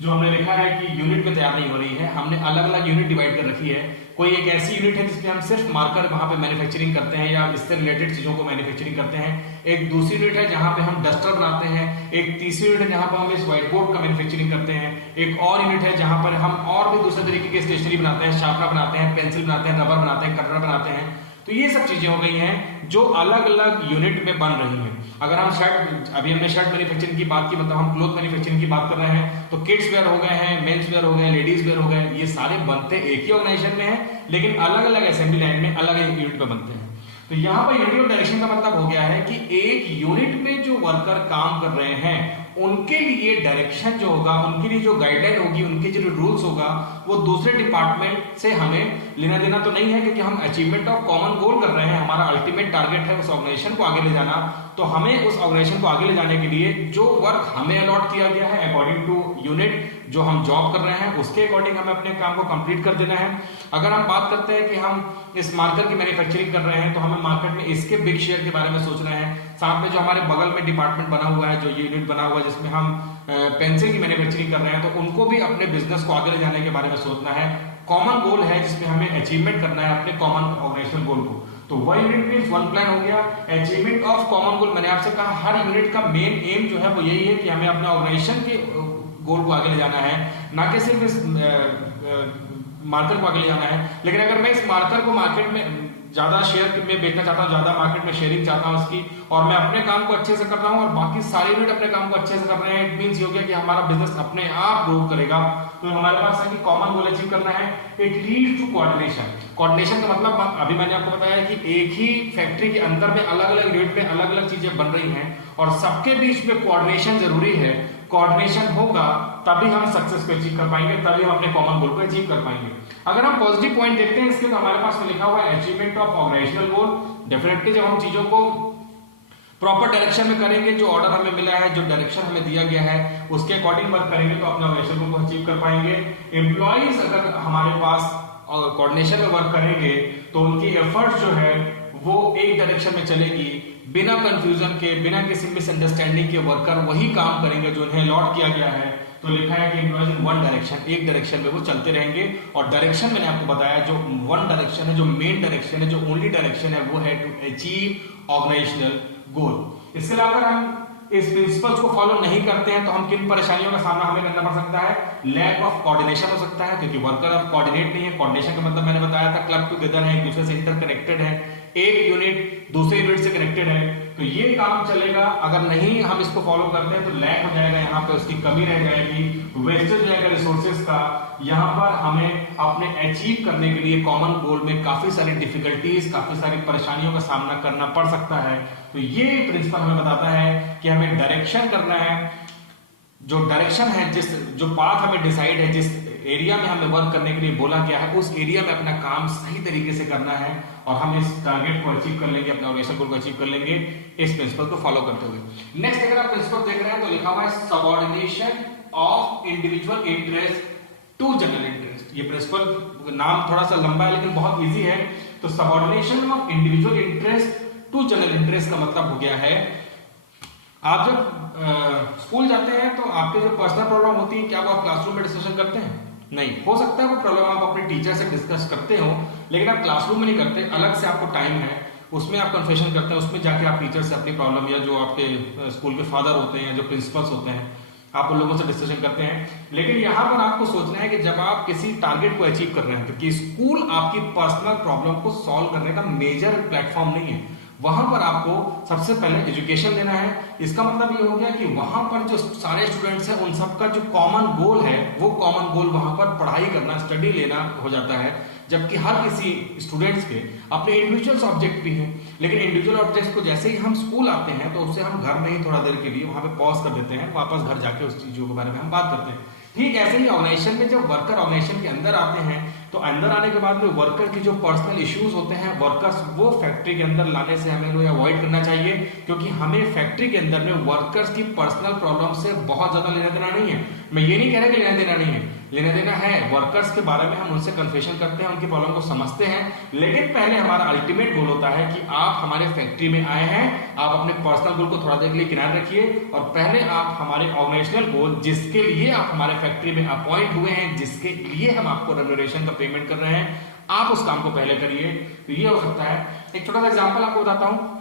जो हमने लिखा है कि यूनिट में तैयार नहीं हो रही है। हमने अलग अलग यूनिट डिवाइड कर रखी है। कोई एक ऐसी यूनिट है जिसमें हम सिर्फ मार्कर वहां पे मैन्युफैक्चरिंग करते हैं या इससे रिलेटेड चीजों को मैन्युफैक्चरिंग करते हैं। एक दूसरी यूनिट है जहां पे हम डस्टर बनाते हैं। एक तीसरी यूनिट है जहां पर हम इस व्हाइट बोर्ड का मैन्युफैक्चरिंग करते हैं। एक और यूनिट है जहां पर हम और भी दूसरे तरीके के स्टेशनरी बनाते हैं, शार्पनर बनाते हैं, पेंसिल बनाते हैं, रबर बनाते हैं, कटर बनाते हैं। तो ये सब चीजें हो गई हैं जो अलग अलग यूनिट में बन रही हैं। अगर हम शर्ट, अभी हमने शर्ट मैन्युफैक्चरिंग की बात की, मतलब हम क्लोथ मैन्युफैक्चरिंग की बात कर रहे हैं, तो किड्स वेयर हो गए हैं, मेंस वेयर हो गए, लेडीज वेयर हो गए, ये सारे बनते एक ही ऑर्गेनाइजेशन में हैं लेकिन अलग अलग असेंबली लाइन में अलग अलग यूनिट में बनते हैं। तो यहाँ पर यूनिटी ऑफ डायरेक्शन का मतलब हो गया है कि एक यूनिट में जो वर्कर काम कर रहे हैं उनके लिए डायरेक्शन जो होगा, उनके लिए जो गाइडलाइन होगी, उनके जो रूल्स होगा, वो दूसरे डिपार्टमेंट से हमें लेना देना तो नहीं है, क्योंकि हम अचीवमेंट ऑफ कॉमन गोल कर रहे हैं। हमारा अल्टीमेट टारगेट है उस ऑर्गेनाइजेशन को आगे ले जाना। तो हमें उस ऑर्गेनाइजेशन को आगे ले जाने के लिए जो वर्क हमें अलॉट किया गया है अकॉर्डिंग टू यूनिट जो हम जॉब कर रहे हैं, उसके अकॉर्डिंग हमें अपने काम को कंप्लीट कर देना है। अगर हम बात करते हैं कि हम इस मार्कर की मैन्युफैक्चरिंग कर रहे हैं तो हमें मार्केट में इसके बिग शेयर के बारे में सोच रहे हैं। साथ में जो हमारे बगल में डिपार्टमेंट बना हुआ है, जो यूनिट बना हुआ है जिसमें हम पेंसिल की मैन्युफैक्चरिंग कर रहे हैं, तो उनको भी अपने बिजनेस को आगे ले जाने के बारे में सोचना है। कॉमन गोल है जिसमें हमें अचीवमेंट करना है अपने कॉमन ऑर्गेनाइजेशनल गोल को। तो 1 यूनिट मींस 1 प्लान हो गया। अचीवमेंट ऑफ कॉमन गोल, मैंने आपसे कहा हर यूनिट का मेन एम जो है वो यही है कि हमें अपने ऑर्गेनाइजेशन के गोल को आगे ले जाना है, ना कि सिर्फ इस मार्कर को आगे ले जाना है। लेकिन अगर मैं इस मार्कर को मार्केट में ज्यादा शेयर में बेचना चाहता हूं, ज्यादा मार्केट में शेयरिंग चाहता हूं उसकी, और मैं अपने काम को अच्छे से कर रहा हूं और बाकी सारे यूनिट अपने काम को अच्छे से कर रहे हैं, इट मींस ये हो गया कि हमारा बिजनेस अपने आप ग्रो करेगा। तो हमारे पास है कि कॉमन गोल अचीव करना है। It leads to coordination. Coordination का मतलब अभी मैंने आपको बताया कि एक ही फैक्ट्री के अंदर में अलग अलग यूनिट में अलग अलग चीजें बन रही हैं और सबके बीच में कोऑर्डिनेशन जरूरी है। कोऑर्डिनेशन होगा तभी हम सक्सेस को अचीव कर पाएंगे, तभी हम अपने कॉमन गोल को अचीव कर पाएंगे। अगर हम पॉजिटिव पॉइंट देखते हैं इसके, तो हमारे पास में लिखा हुआ है achievement of organizational goal. Definitely जब हम चीजों को प्रॉपर डायरेक्शन में करेंगे, जो ऑर्डर हमें मिला है, जो डायरेक्शन हमें दिया गया है, उसके अकॉर्डिंग वर्क करेंगे तो अपने ऑर्गेनाइजेशन गोल को अचीव कर पाएंगे। एम्प्लॉइज अगर हमारे पास कोऑर्डिनेशन में वर्क करेंगे तो उनकी एफर्ट जो है वो एक डायरेक्शन में चलेगी, बिना कंफ्यूजन के, बिना किसी मिसअंडरस्टैंडिंग के वर्कर वही काम करेंगे जो उन्हें अलॉट किया गया है। तो लिखा है कि एम्प्लॉइज इन वन डायरेक्शन, एक डायरेक्शन में वो चलते रहेंगे। और डायरेक्शन मैंने आपको बताया जो वन डायरेक्शन है, जो मेन डायरेक्शन है, जो ओनली डायरेक्शन है, वो है टू अचीव ऑर्गेनाइजेशनल गोल। इसके अलावा अगर हम इस प्रिंसिपल्स को फॉलो नहीं करते हैं तो हम किन परेशानियों का सामना हमें करना पड़ सकता है? लैक ऑफ कोऑर्डिनेशन हो सकता है, क्योंकि वर्कर अब कोऑर्डिनेट नहीं है। कोऑर्डिनेशन का मतलब मैंने बताया था क्लब टुगेदर है, एक दूसरे से इंटरकनेक्टेड है, एक यूनिट दूसरे यूनिट से कनेक्टेड है, तो ये काम चलेगा। अगर नहीं हम इसको फॉलो करते हैं तो लैक हो जाएगा, यहाँ पे उसकी कमी रह जाएगी, वेस्टेज हो जाएगा रिसोर्सेज का। यहाँ पर हमें अपने अचीव करने के लिए कॉमन गोल में काफी सारी डिफिकल्टीज, काफी सारी परेशानियों का सामना करना पड़ सकता है। तो ये प्रिंसिपल हमें बताता है कि हमें डायरेक्शन करना है, जो डायरेक्शन है, जो पाथ हमें डिसाइड है, जिस एरिया में हमें वर्क करने के लिए बोला गया है, उस एरिया में अपना काम सही तरीके से करना है और हम इस टारगेट को अचीव कर लेंगे, अपने ऑर्गेनाइजेशन गोल को अचीव कर लेंगे इस प्रिंसिपल को फॉलो करते हुए। नेक्स्ट अगर आप प्रिंसिपल देख रहे हैं तो लिखा हुआ है subordination of individual interest to general interest. ये प्रिंसिपल नाम थोड़ा सा लंबा है लेकिन बहुत इजी है। तो subordination of individual interest to general interest का मतलब हो गया है, आप जब स्कूल जाते हैं तो आपके जो पर्सनल प्रॉब्लम होती है, क्या वो आप क्लासरूम में डिस्कशन करते हैं? नहीं। हो सकता है वो प्रॉब्लम आप अपने टीचर से डिस्कस करते हो, लेकिन आप क्लासरूम में नहीं करते। अलग से आपको टाइम है, उसमें आप कन्फेशन करते हैं, उसमें जाके आप टीचर से अपनी प्रॉब्लम, या जो आपके स्कूल के फादर होते हैं, जो प्रिंसिपल्स होते हैं, आप उन लोगों से डिस्कशन करते हैं। लेकिन यहाँ पर आपको सोचना है कि जब आप किसी टारगेट को अचीव कर रहे हैं तो कि स्कूल आपकी पर्सनल प्रॉब्लम को सॉल्व करने का मेजर प्लेटफॉर्म नहीं है। वहां पर आपको सबसे पहले एजुकेशन देना है। इसका मतलब ये हो गया कि वहां पर जो सारे स्टूडेंट्स हैं उन सबका जो कॉमन गोल है, वो कॉमन गोल वहां पर पढ़ाई करना, स्टडी लेना हो जाता है। जबकि हर किसी स्टूडेंट्स के अपने इंडिविजुअल ऑब्जेक्ट भी हैं, लेकिन इंडिविजुअल ऑब्जेक्ट्स को जैसे ही हम स्कूल आते हैं तो उससे हम घर में ही थोड़ा देर के लिए वहां पे पॉज कर देते हैं, वापस घर जाके उस चीजों के बारे में हम बात करते हैं। ठीक ऐसे ही ऑर्गेनाइजेशन में जब वर्कर ऑर्गेनाइजेशन के अंदर आते हैं तो अंदर आने के बाद में वर्कर की जो पर्सनल इश्यूज होते हैं, वर्कर्स वो फैक्ट्री के अंदर लाने से हमें लोग अवॉइड करना चाहिए, क्योंकि हमें फैक्ट्री के अंदर में वर्कर्स की पर्सनल प्रॉब्लम से बहुत ज्यादा लेना देना नहीं है। मैं ये नहीं कह रहा कि लेना देना नहीं है, लेना देना है। वर्कर्स के बारे में हम उनसे कन्फेशन करते हैं, उनकी प्रॉब्लम को समझते हैं, लेकिन पहले हमारा अल्टीमेट गोल होता है कि आप हमारे फैक्ट्री में आए हैं, आप अपने पर्सनल गोल को थोड़ा देर के लिए किनारे रखिए और पहले आप हमारे ऑर्गेनाइजेशनल गोल, जिसके लिए आप हमारे फैक्ट्री में अपॉइंट हुए हैं, जिसके लिए हम आपको रेम्यूनरेशन का पेमेंट कर रहे हैं, आप उस काम को पहले करिए। तो ये हो सकता है। एक छोटा सा एग्जांपल आपको बताता हूं।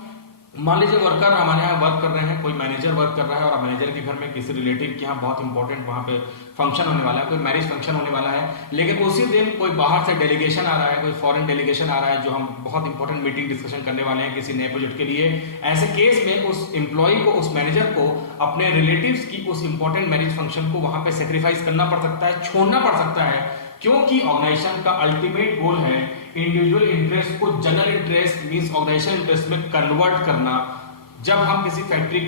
मान लीजिए वर्कर हमारे यहाँ वर्क कर रहे हैं, कोई मैनेजर वर्क कर रहा है और मैनेजर के घर में किसी रिलेटिव के यहाँ बहुत इंपॉर्टेंट वहाँ पे फंक्शन होने वाला है, कोई मैरिज फंक्शन होने वाला है, लेकिन उसी दिन कोई बाहर से डेलीगेशन आ रहा है, कोई फॉरेन डेलीगेशन आ रहा है, जो हम बहुत इंपॉर्टेंट मीटिंग डिस्कशन करने वाले हैं किसी नए प्रोजेक्ट के लिए। ऐसे केस में उस एम्प्लॉय को, उस मैनेजर को अपने रिलेटिव्स की उस इंपॉर्टेंट मैरिज फंक्शन को वहां पे सेक्रीफाइस करना पड़ सकता है, छोड़ना पड़ सकता है, क्योंकि ऑर्गेनाइजेशन का अल्टीमेट गोल है इंडिविजुअल इंटरेस्ट को general interest means organization interest में कन्वर्ट करना। जब हम किसी फैक्ट्री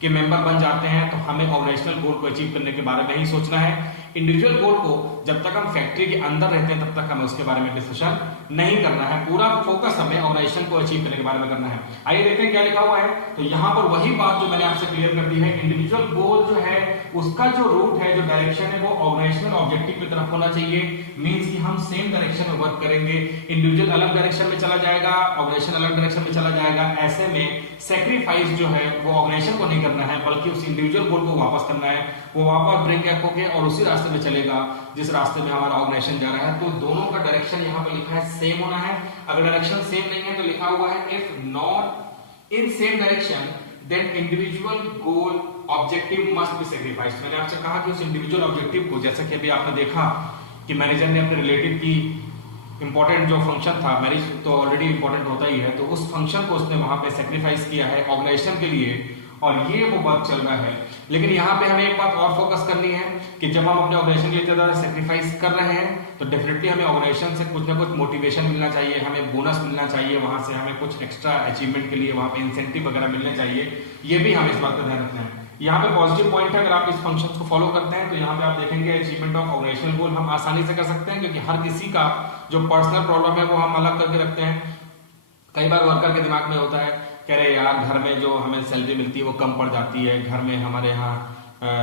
के मेंबर बन जाते हैं तो हमें ऑर्गेनाइजेशनल गोल को अचीव करने के बारे में ही सोचना है। इंडिविजुअल गोल को जब तक हम फैक्ट्री के अंदर रहते हैं तब तक हमें उसके बारे में डिस्कशन नहीं करना है, पूरा फोकस हमें ऑर्गेनाइजेशन को अचीव करने के बारे में करना है। आइए देखते हैं क्या लिखा हुआ है। तो यहाँ पर वही बात जो मैंने आपसे क्लियर कर दी है, इंडिविजुअल गोल जो है उसका जो रूट है, जो डायरेक्शन है, वो ऑर्गेनाइजेशनल ऑब्जेक्टिव की तरफ होना चाहिए। मींस कि हम सेम डायरेक्शन में वर्क करेंगे, इंडिविजुअल अलग डायरेक्शन में चला जाएगा, ऑर्गेनाइजेशन अलग डायरेक्शन में चला जाएगा। ऐसे में सैक्रिफाइस जो है वो ऑर्गेनाइजेशन को नहीं करना है, बल्कि उस इंडिविजुअल गोल को वापस करना है। वो वापस ब्रेक बैक होके और उसी रास्ते में चलेगा जिस रास्ते में हमारा ऑर्गेनाइजेशन जा रहा है। तो दोनों का डायरेक्शन यहाँ पर लिखा है सेम होना है। अगर डायरेक्शन सेम नहीं है तो लिखा हुआ है if not in same direction then individual goal objective must be sacrificed. मैंने आपसे कहा कि उस इंडिविजुअल ऑब्जेक्टिव को, जैसा कि अभी आपने देखा कि मैनेजर ने अपने रिलेटिव की इंपॉर्टेंट जो फंक्शन था, मैरिज तो ऑलरेडी इंपॉर्टेंट होता ही है, तो उस फंक्शन को उसने वहां पे सैक्रिफाइस किया है ऑर्गेनाइजेशन के लिए, और ये वो वर्क चल रहा है। लेकिन यहाँ पे हमें एक बात और फोकस करनी है कि जब हम अपने ऑर्गेनाइजेशन के लिए ज्यादा सैक्रिफाइस कर रहे हैं तो डेफिनेटली हमें ऑर्गेनाइजेशन से कुछ ना कुछ मोटिवेशन मिलना चाहिए, हमें बोनस मिलना चाहिए, वहां से हमें कुछ एक्स्ट्रा अचीवमेंट के लिए वहां पे इंसेंटिव वगैरह मिलने चाहिए। ये भी हमें इस बात का ध्यान रखना है। यहाँ पे पॉजिटिव पॉइंट है, अगर आप इस फंक्शन को फॉलो करते हैं तो यहाँ पे आप देखेंगे अचीवमेंट ऑफ ऑर्गेनाइजेशनल गोल हम आसानी से कर सकते हैं, क्योंकि हर किसी का जो पर्सनल प्रॉब्लम है वो हम अलग करके रखते हैं। कई बार वर्कर के दिमाग में होता है कह रहे यार घर में जो हमें सैलरी मिलती है वो कम पड़ जाती है, घर में हमारे यहाँ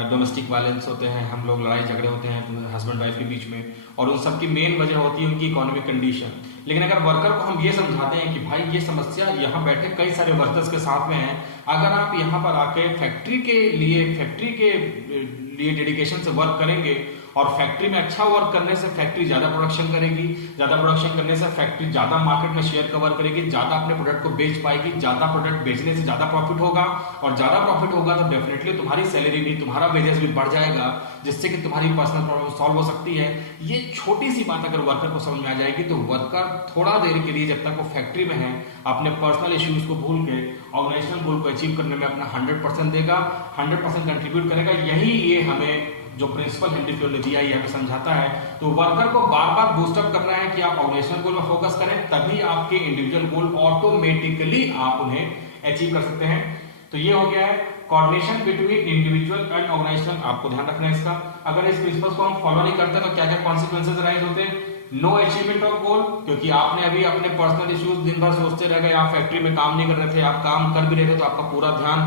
डोमेस्टिक वायलेंस होते हैं, हम लोग लड़ाई झगड़े होते हैं हस्बैंड वाइफ के बीच में, और उन सब की मेन वजह होती है उनकी इकोनॉमिक कंडीशन। लेकिन अगर वर्कर को हम ये समझाते हैं कि भाई ये समस्या यहाँ बैठे कई सारे वर्कर्स के साथ में है, अगर आप यहाँ पर आके फैक्ट्री के लिए डेडिकेशन से वर्क करेंगे और फैक्ट्री में अच्छा वर्क करने से फैक्ट्री ज्यादा प्रोडक्शन करेगी, ज्यादा प्रोडक्शन करने से फैक्ट्री ज्यादा मार्केट में शेयर कवर करेगी, ज्यादा अपने प्रोडक्ट को बेच पाएगी, ज्यादा प्रोडक्ट बेचने से ज्यादा प्रॉफिट होगा, और ज्यादा प्रॉफिट होगा तो डेफिनेटली तुम्हारी सैलरी भी, तुम्हारा वेजेस भी बढ़ जाएगा, जिससे कि तुम्हारी पर्सनल प्रॉब्लम सॉल्व हो सकती है। ये छोटी सी बात अगर वर्कर को समझ में आ जाएगी तो वर्कर थोड़ा देर के लिए जब तक वो फैक्ट्री में है अपने पर्सनल इश्यूज को भूल के ऑर्गेनाइजेशनल गोल को अचीव करने में अपना 100% देगा, 100% कंट्रीब्यूट करेगा। यही ये हमें जो प्रिंसिपल हेनरी फ्योल ने दिया है हमें समझाता है। तो वर्कर को बार बार बूस्टअप करना है कि आप ऑर्गेनाइजेशनल गोल में फोकस करें, तभी आपके इंडिविजुअल गोल ऑटोमेटिकली आप उन्हें अचीव कर सकते हैं। तो ये हो गया है coordination between individual and organization, आपको ध्यान रखना है इसका। अगर इस प्रिंसिपल को हम फॉलो नहीं करते तो क्या क्या कॉन्सिक्वेंसेज राइज होते हैं। नो अचीवमेंट ऑफ गोल, क्योंकि आपने अभी अपने पर्सनल इश्यूज दिन भर सोचते रह गए, आप फैक्ट्री में काम नहीं कर रहे थे, आप काम कर भी रहे थे तो आपका पूरा ध्यान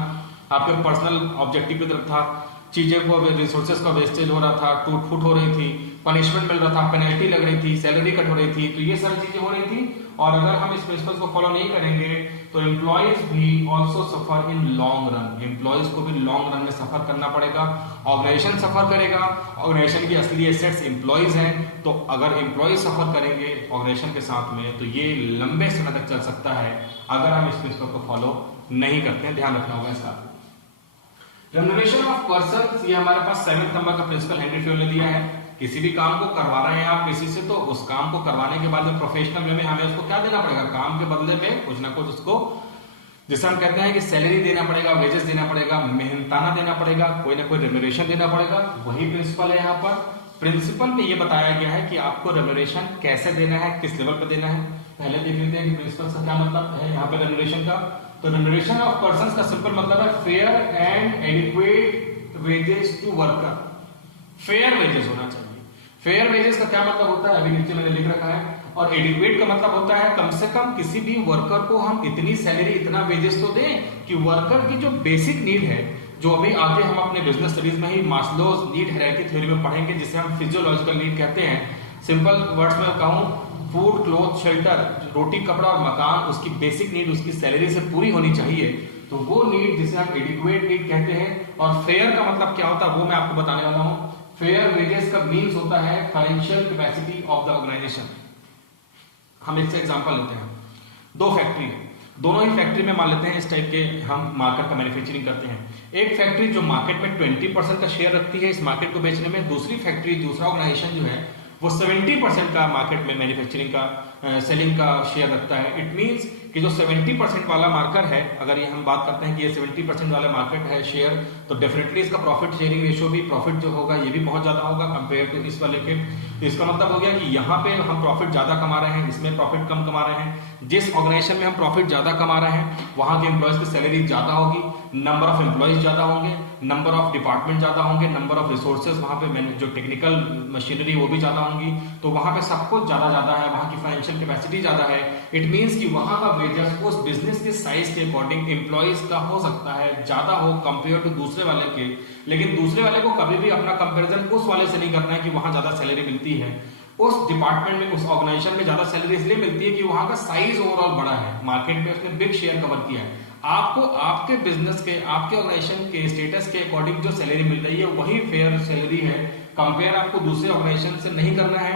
आपके पर्सनल ऑब्जेक्टिव की तरफ था, चीजें को रिसोर्सेज का वेस्टेज हो रहा था, टूट फूट हो रही थी, पनिशमेंट मिल रहा था, पेनल्टी लग रही थी, सैलरी कट हो रही थी, तो ये सारी चीजें हो रही थी। और अगर हम इस प्रिंसिपल्स को फॉलो नहीं करेंगे तो एम्प्लॉयज भी also suffer in long run, employees को भी लॉन्ग रन में सफर करना पड़ेगा, ऑर्गेनाइजेशन सफर करेगा, ऑर्गेनाइजेशन की असली एसेट्स एम्प्लॉयज हैं, तो अगर एम्प्लॉयज सफर करेंगे ऑर्गेनाइजेशन के साथ में तो ये लंबे समय तक चल सकता है अगर हम इस प्रिंसिपल को फॉलो नहीं करते हैं। ध्यान रखना होगा इसका। रेम्युनरेशन ऑफ पर्सन, ये हमारे पास 7 नंबर का प्रिंसिपल हेनरी फ्योल ने दिया है। किसी भी काम को करवा रहे हैं आप किसी से, तो उस काम को करवाने के बाद में प्रोफेशनल वे में हमें उसको क्या देना पड़ेगा, काम के बदले में कुछ ना कुछ उसको, जिसे हम कहते हैं कि सैलरी देना पड़ेगा, वेजेस देना पड़ेगा, मेहनताना देना पड़ेगा, कोई ना कोई रेम्युनरेशन देना पड़ेगा। वही प्रिंसिपल है यहाँ पर। प्रिंसिपल में ये बताया गया है कि आपको रेम्युनरेशन कैसे देना है, किस लेवल पर देना है। पहले देख लेते हैं कि प्रिंसिपल का क्या मतलब है यहाँ पर रेम्युनरेशन का। तो रेम्युनरेशन ऑफ पर्संस का सिंपल मतलब है fair and adequate wages to worker. Fair wages होना चाहिए। फेयर वेजेस का क्या मतलब होता है अभी नीचे मैंने लिख रखा है, और एडिक्वेट का मतलब होता है कम से कम किसी भी वर्कर को हम इतनी सैलरी, इतना वेजेस तो दें कि वर्कर की जो बेसिक नीड है, जो अभी आगे हम अपने बिजनेस स्टडीज में ही मास्लोज नीड हायरार्की थ्योरी में पढ़ेंगे, जिसे हम फिजियोलॉजिकल नीड कहते हैं। सिंपल वर्ड्स में कहूं, फूड, क्लोथ, शेल्टर, रोटी, कपड़ा और मकान, उसकी बेसिक नीड उसकी सैलरी से पूरी होनी चाहिए। तो वो नीड जिसे हम एडिक्वेट नीड कहते हैं। और फेयर का मतलब क्या होता है वो मैं आपको बताने वाला हूं। फेयर वेजेस का मीन्स होता है financial capacity of the organization. हम इससे एग्जांपल लेते हैं। 2 फैक्ट्री है, दोनों ही फैक्ट्री में मान लेते हैं इस टाइप के हम मार्केट का मैन्युफैक्चरिंग करते हैं। एक फैक्ट्री जो मार्केट में 20% का शेयर रखती है इस मार्केट को बेचने में, दूसरी फैक्ट्री, दूसरा ऑर्गेनाइजेशन जो है वो 70% का मार्केट में मैन्युफैक्चरिंग का सेलिंग का शेयर रखता है। इट मींस कि जो 70% वाला मार्केट है, अगर ये हम बात करते हैं कि ये 70% वाला मार्केट है शेयर, तो डेफिनेटली इसका प्रॉफिट शेयरिंग रेशियो भी, प्रॉफिट जो होगा ये भी बहुत ज्यादा होगा कंपेयर टू इस वाले के। तो इसका मतलब हो गया कि यहाँ पे हम प्रॉफिट ज्यादा कमा रहे हैं, इसमें प्रॉफिट कम कमा रहे हैं। जिस ऑर्गेनाइजेशन में हम प्रॉफिट ज्यादा कमा रहे हैं वहां के एम्प्लॉयज की सैलरी ज्यादा होगी, नंबर ऑफ एम्प्लॉयज ज्यादा होंगे, नंबर ऑफ डिपार्टमेंट ज्यादा होंगे, नंबर ऑफ रिसोर्सेज वहां पे जो टेक्निकल मशीनरी वो भी ज्यादा होंगी, तो वहां पे सब कुछ ज्यादा है, वहां की फाइनेंशियल कैपेसिटी ज्यादा है। इट मींस कि वहां का वेजेस उस बिजनेस के साइज के अकॉर्डिंग एम्प्लॉयज का हो सकता है ज्यादा हो कंपेयर टू दूसरे वाले के। लेकिन दूसरे वाले को कभी भी अपना कंपैरिजन उस वाले से नहीं करना है कि वहां ज्यादा सैलरी मिलती है। उस डिपार्टमेंट में, उस ऑर्गेनाइजेशन में ज्यादा सैलरी इसलिए मिलती है कि वहां का साइज ओवरऑल बड़ा है, मार्केट में उसने बिग शेयर कवर किया है। आपको आपके बिजनेस के, आपके ऑर्गेनाइजेशन के स्टेटस के अकॉर्डिंग जो सैलरी मिल रही है वही फेयर सैलरी है। कंपेयर आपको दूसरे ऑर्गेनाइजेशन से नहीं करना है,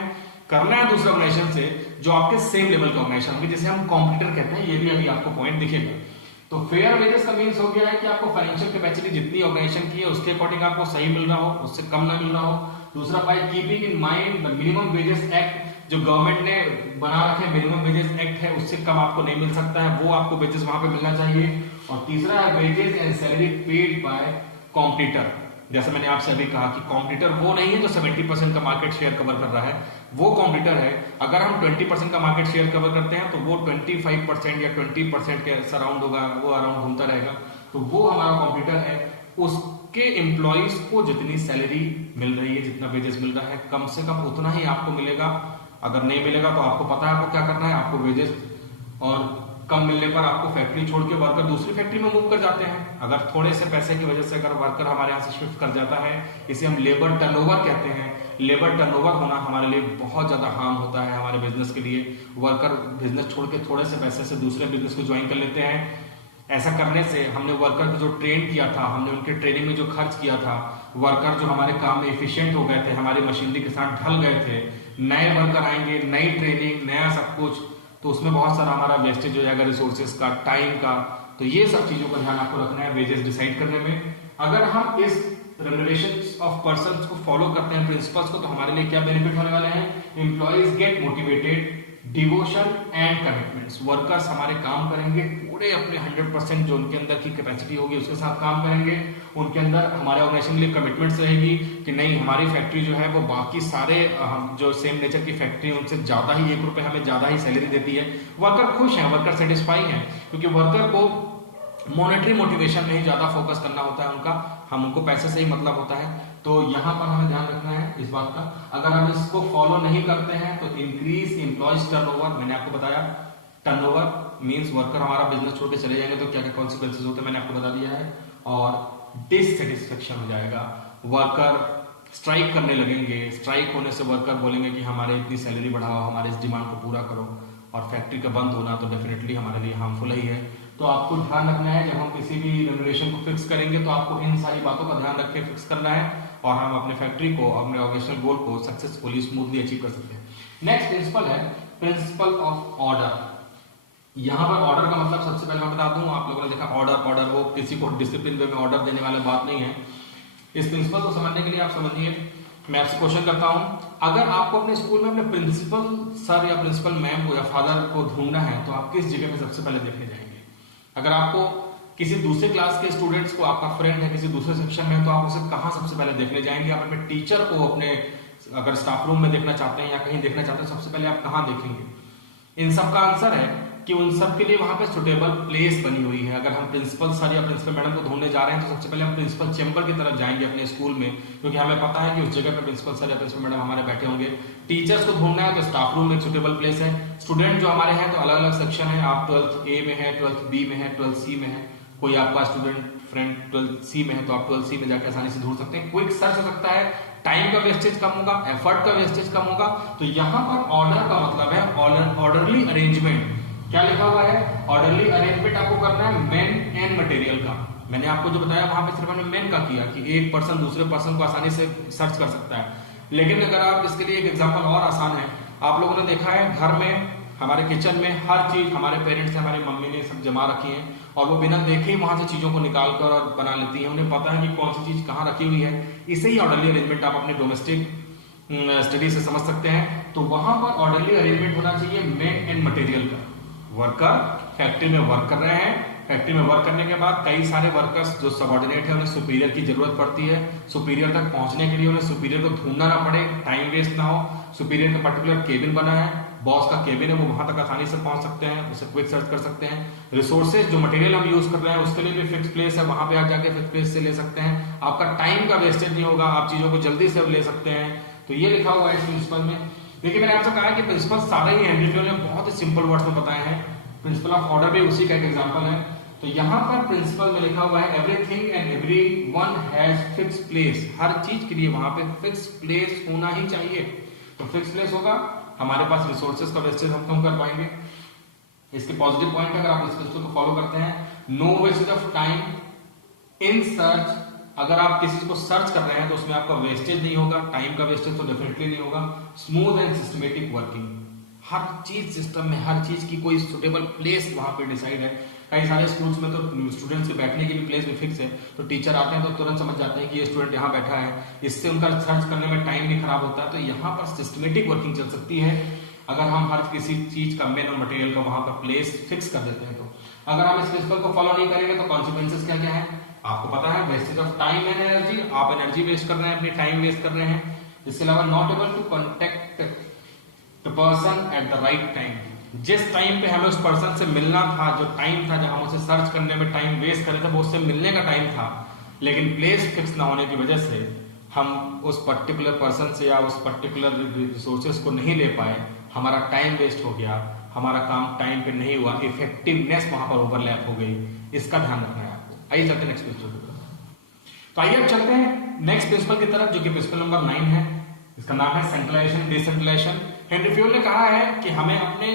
करना है दूसरे ऑर्गेनाइजेशन से जो आपके सेम लेवल के ऑर्गेनाइजेशन होंगे, जिसे हम कॉम्पिटिटर कहते हैं। ये भी अभी आपको पॉइंट दिखेगा। तो फेयर वेजेस का मीन्स हो गया है कि आपको फाइनेंशियल कैपेसिटी जितनी ऑर्गेनाइजेशन की है उसके अकॉर्डिंग आपको सही मिल रहा हो, उससे कम ना मिल रहा हो। दूसरा, by keeping in mind the minimum wages act, जो गवर्नमेंट ने बना रखे मिनिमम वेजेस एक्ट है उससे कम आपको नहीं मिल सकता है, वो आपको वेजेस वहां पे मिलना चाहिए। और तीसरा है wages and salary paid by competitor. जैसे मैंने आपसे अभी कहा कि कॉम्पिटिटर वो नहीं है जो 70% का मार्केट शेयर कवर कर रहा है, वो कॉम्पिटिटर है। अगर हम 20% का मार्केट शेयर कवर करते हैं तो वो 25% या 20% के सराउंड होगा, वो अराउंड घूमता रहेगा, तो वो हमारा कॉम्पिटिटर है। उस कि एम्प्लॉइज को जितनी सैलरी मिल रही है, जितना वेजेस मिल रहा है, कम से कम उतना ही आपको मिलेगा। अगर नहीं मिलेगा तो आपको पता है आपको क्या करना है, आपको वेजेस और कम मिलने पर आपको फैक्ट्री छोड़ के वर्कर दूसरी फैक्ट्री में मूव कर जाते हैं। अगर थोड़े से पैसे की वजह से अगर वर्कर हमारे यहाँ से शिफ्ट कर जाता है, इसे हम लेबर टर्नओवर कहते हैं। लेबर टर्नओवर होना हमारे लिए बहुत ज्यादा हार्म होता है हमारे बिजनेस के लिए। वर्कर बिजनेस छोड़ के थोड़े से पैसे से दूसरे बिजनेस को ज्वाइन कर लेते हैं। ऐसा करने से हमने वर्कर को जो ट्रेन किया था, हमने उनके ट्रेनिंग में जो खर्च किया था, वर्कर जो हमारे काम में एफिशिएंट हो गए थे, हमारी मशीनरी के साथ ढल गए थे, नए वर्कर आएंगे, नई ट्रेनिंग, नया सब कुछ, तो उसमें बहुत सारा हमारा वेस्टेज हो जाएगा, रिसोर्सेज का, टाइम का। तो ये सब चीजों का ध्यान आपको रखना है वेजेस डिसाइड करने में। अगर हम इस रेमुनरेशन ऑफ पर्संस को फॉलो करते हैं, प्रिंसिपल्स को, तो हमारे लिए क्या बेनिफिट होने वाले हैं? Employees get motivated, devotion and commitments. Workers हमारे काम करेंगे पूरे अपने 100% जो उनके अंदर की कैपेसिटी होगी उसके साथ काम करेंगे। उनके अंदर हमारे ऑर्गेनाइजेशन के लिए कमिटमेंट्स रहेगी कि नहीं, हमारी फैक्ट्री जो है वो बाकी सारे जो सेम नेचर की फैक्ट्री उनसे ज्यादा ही ₹1 हमें ज्यादा ही सैलरी देती है। वर्कर खुश हैं, वर्कर सेटिस्फाई हैं, क्योंकि वर्कर को मॉनेटरी मोटिवेशन में ही ज्यादा फोकस करना होता है उनका, हम उनको पैसे से ही मतलब होता है। तो यहाँ पर हमें ध्यान रखना है इस बात का। अगर हम इसको फॉलो नहीं करते हैं तो इंक्रीज एम्प्लॉइज टर्नओवर, मैंने आपको बताया टर्नओवर मींस वर्कर हमारा बिजनेस छोड़ के चले जाएंगे तो क्या क्या कॉन्सिक्वेंसेज होते हैं मैंने आपको बता दिया है। और डिससेटिस्फेक्शन हो जाएगा, वर्कर स्ट्राइक करने लगेंगे। स्ट्राइक होने से वर्कर बोलेंगे कि हमारे इतनी सैलरी बढ़ाओ, हमारे इस डिमांड को पूरा करो। और फैक्ट्री का बंद होना तो डेफिनेटली हमारे लिए हार्मफुल ही है। तो आपको ध्यान रखना है जब हम किसी भी रेमुनरेशन को फिक्स करेंगे तो आपको इन सारी बातों का ध्यान रख के फिक्स करना है और हम अपने फैक्ट्री को, अपने ऑर्गेनाइजेशनल गोल को सक्सेसफुली स्मूथली अचीव कर सकते हैं। नेक्स्ट प्रिंसिपल है प्रिंसिपल ऑफ ऑर्डर। यहाँ पर ऑर्डर का मतलब सबसे पहले मैं बता दूं, आप लोगों ने देखा ऑर्डर वो किसी को डिसिप्लिन वे में ऑर्डर देने वाली बात नहीं है। इस प्रिंसिपल को समझने के लिए आप समझिए, मैं आपसे क्वेश्चन करता हूं, अगर आपको अपने स्कूल में अपने प्रिंसिपल सर या प्रिंसिपल मैम को या फादर को ढूंढना है तो आप किस जगह पे सबसे पहले देखने जाएंगे? अगर आपको किसी दूसरे क्लास के स्टूडेंट्स को, आपका फ्रेंड है किसी दूसरे सेक्शन में, तो आप उसे कहाँ सबसे पहले देखने जाएंगे? आप अपने टीचर को अपने अगर स्टाफ रूम में देखना चाहते हैं या कहीं देखना चाहते हैं, सबसे पहले आप कहाँ देखेंगे? इन सब का आंसर है कि उन सब के लिए वहां पे सुटेबल प्लेस बनी हुई है। अगर हम प्रिंसिपल सर या प्रिंसिपल मैडम को ढूंढने जा रहे हैं तो सबसे पहले हम प्रिंसिपल चेंबर की तरफ जाएंगे अपने स्कूल में, क्योंकि हमें पता है कि उस जगह पे प्रिंसिपल सर या प्रिंसिपल मैडम हमारे बैठे होंगे। टीचर्स को ढूंढना है तो स्टाफ रूम में एक सुटेबल प्लेस है। स्टूडेंट जो हमारे हैं तो अलग अलग सेक्शन है, आप 12th A में है, 12th B में है, 12th C में है। कोई आपका स्टूडेंट फ्रेंड 12th C में है तो आप 12th C में जाकर आसानी से ढूंढ सकते हैं। क्विक सर्च हो सकता है, टाइम का वेस्टेज कम होगा, एफर्ट का वेस्टेज कम होगा। तो यहाँ पर ऑर्डर का मतलब है ऑर्डरली अरेंजमेंट। क्या लिखा हुआ है? ऑर्डरली अरेंजमेंट आपको करना है मैन एंड मटेरियल का। मैंने आपको जो बताया वहां पे सिर्फ मैंने मैन का किया कि एक पर्सन दूसरे पर्सन को आसानी से सर्च कर सकता है। लेकिन अगर आप इसके लिए एक एग्जांपल और आसान है, आप लोगों ने देखा है घर में हमारे किचन में हर चीज हमारे पेरेंट्स हमारी मम्मी ने सब जमा रखी है और वो बिना देखे ही वहां से चीजों को निकाल कर और बना लेती है। उन्हें पता है कि कौन सी चीज कहाँ रखी हुई है। इसे ही ऑर्डरली अरेंजमेंट आप अपने डोमेस्टिक स्टडी से समझ सकते हैं। तो वहां पर ऑर्डरली अरेंजमेंट होना चाहिए मैन एंड मटेरियल का। वर्कर फैक्ट्री में वर्क कर रहे हैं, फैक्ट्री में वर्क करने के बाद कई सारे वर्कर्स जो सबऑर्डिनेट है उन्हें सुपीरियर की जरूरत पड़ती है। सुपीरियर तक पहुंचने के लिए उन्हें सुपीरियर को ढूंढना ना पड़े, टाइम वेस्ट ना हो। सुपीरियर का पर्टिकुलर केबिन बना है, बॉस का केबिन है, वो वहां तक आसानी से पहुंच सकते हैं, उसे क्विक सर्च कर सकते हैं। रिसोर्सेज जो मटेरियल हम यूज कर रहे हैं उसके लिए भी फिक्स प्लेस है, वहां पे आप जाके फिक्स प्लेस से ले सकते हैं। आपका टाइम का वेस्टेज नहीं होगा, आप चीजों को जल्दी से ले सकते हैं। तो ये लिखा हुआ है इस प्रिंसिपल में। देखिए मैंने आपसे कहा कि प्रिंसिपल सारे ही एंड्रयू ने बहुत ही सिंपल वर्ड्स में बताए हैं। प्रिंसिपल ऑफ ऑर्डर भी उसी का एक एग्जांपल है। तो यहाँ पर प्रिंसिपल में लिखा हुआ है everything and everyone has fix place. हर चीज के लिए वहां पे फिक्स प्लेस होना ही चाहिए। तो फिक्स प्लेस होगा, हमारे पास रिसोर्सेज का वेस्टेज हम कम कर पाएंगे। इसके पॉजिटिव पॉइंट अगर आप इस प्रिंसिपल को फॉलो करते हैं, no wastage of time in search. अगर आप किसी को सर्च कर रहे हैं तो उसमें आपका वेस्टेज नहीं होगा, टाइम का वेस्टेज तो डेफिनेटली नहीं होगा। स्मूथ एंड सिस्टमेटिक वर्किंग, हर चीज सिस्टम में, हर चीज की कोई सुटेबल प्लेस वहां पे डिसाइड है। कई सारे स्कूल्स में तो स्टूडेंट्स के बैठने की भी प्लेस भी फिक्स है, तो टीचर आते हैं तो तुरंत समझ जाते हैं कि ये स्टूडेंट यहाँ बैठा है, इससे उनका सर्च करने में टाइम नहीं खराब होता है। तो यहाँ पर सिस्टमेटिक वर्किंग चल सकती है अगर हम हर किसी चीज का मेन और मटेरियल का वहां पर प्लेस फिक्स कर देते हैं। तो अगर हम इस प्रिंसिपल को फॉलो नहीं करेंगे तो कॉन्सिक्वेंसेस क्या क्या है आपको पता है, wastage of time and energy, आप एनर्जी वेस्ट कर रहे हैं, अपनी टाइम वेस्ट कर रहे हैं। इसके अलावा not able to contact the person at the right time. जिस टाइम पे हमें उस पर्सन से मिलना था, जो टाइम था जब हम उसे सर्च करने में टाइम वेस्ट कर रहे थे, वो उससे मिलने का टाइम था, लेकिन प्लेस फिक्स ना होने की वजह से हम उस पर्टिकुलर पर्सन से या उस पर्टिकुलर रिसोर्सेज को नहीं ले पाए, हमारा टाइम वेस्ट हो गया, हमारा काम टाइम पे नहीं हुआ, इफेक्टिवनेस वहां पर ओवरलैप हो गई। इसका ध्यान रखना है आपको। आइए चलते हैं नेक्स्ट प्रिंसिपल की तरफ। तो आइए अब चलते हैं नेक्स्ट प्रिंसिपल की तरफ, जो कि प्रिंसिपल नंबर 9 है। इसका नाम है सेंट्रलाइजेशन डिसेंट्रलाइजेशन। हेनरी फ्यूल ने कहा है कि हमें अपने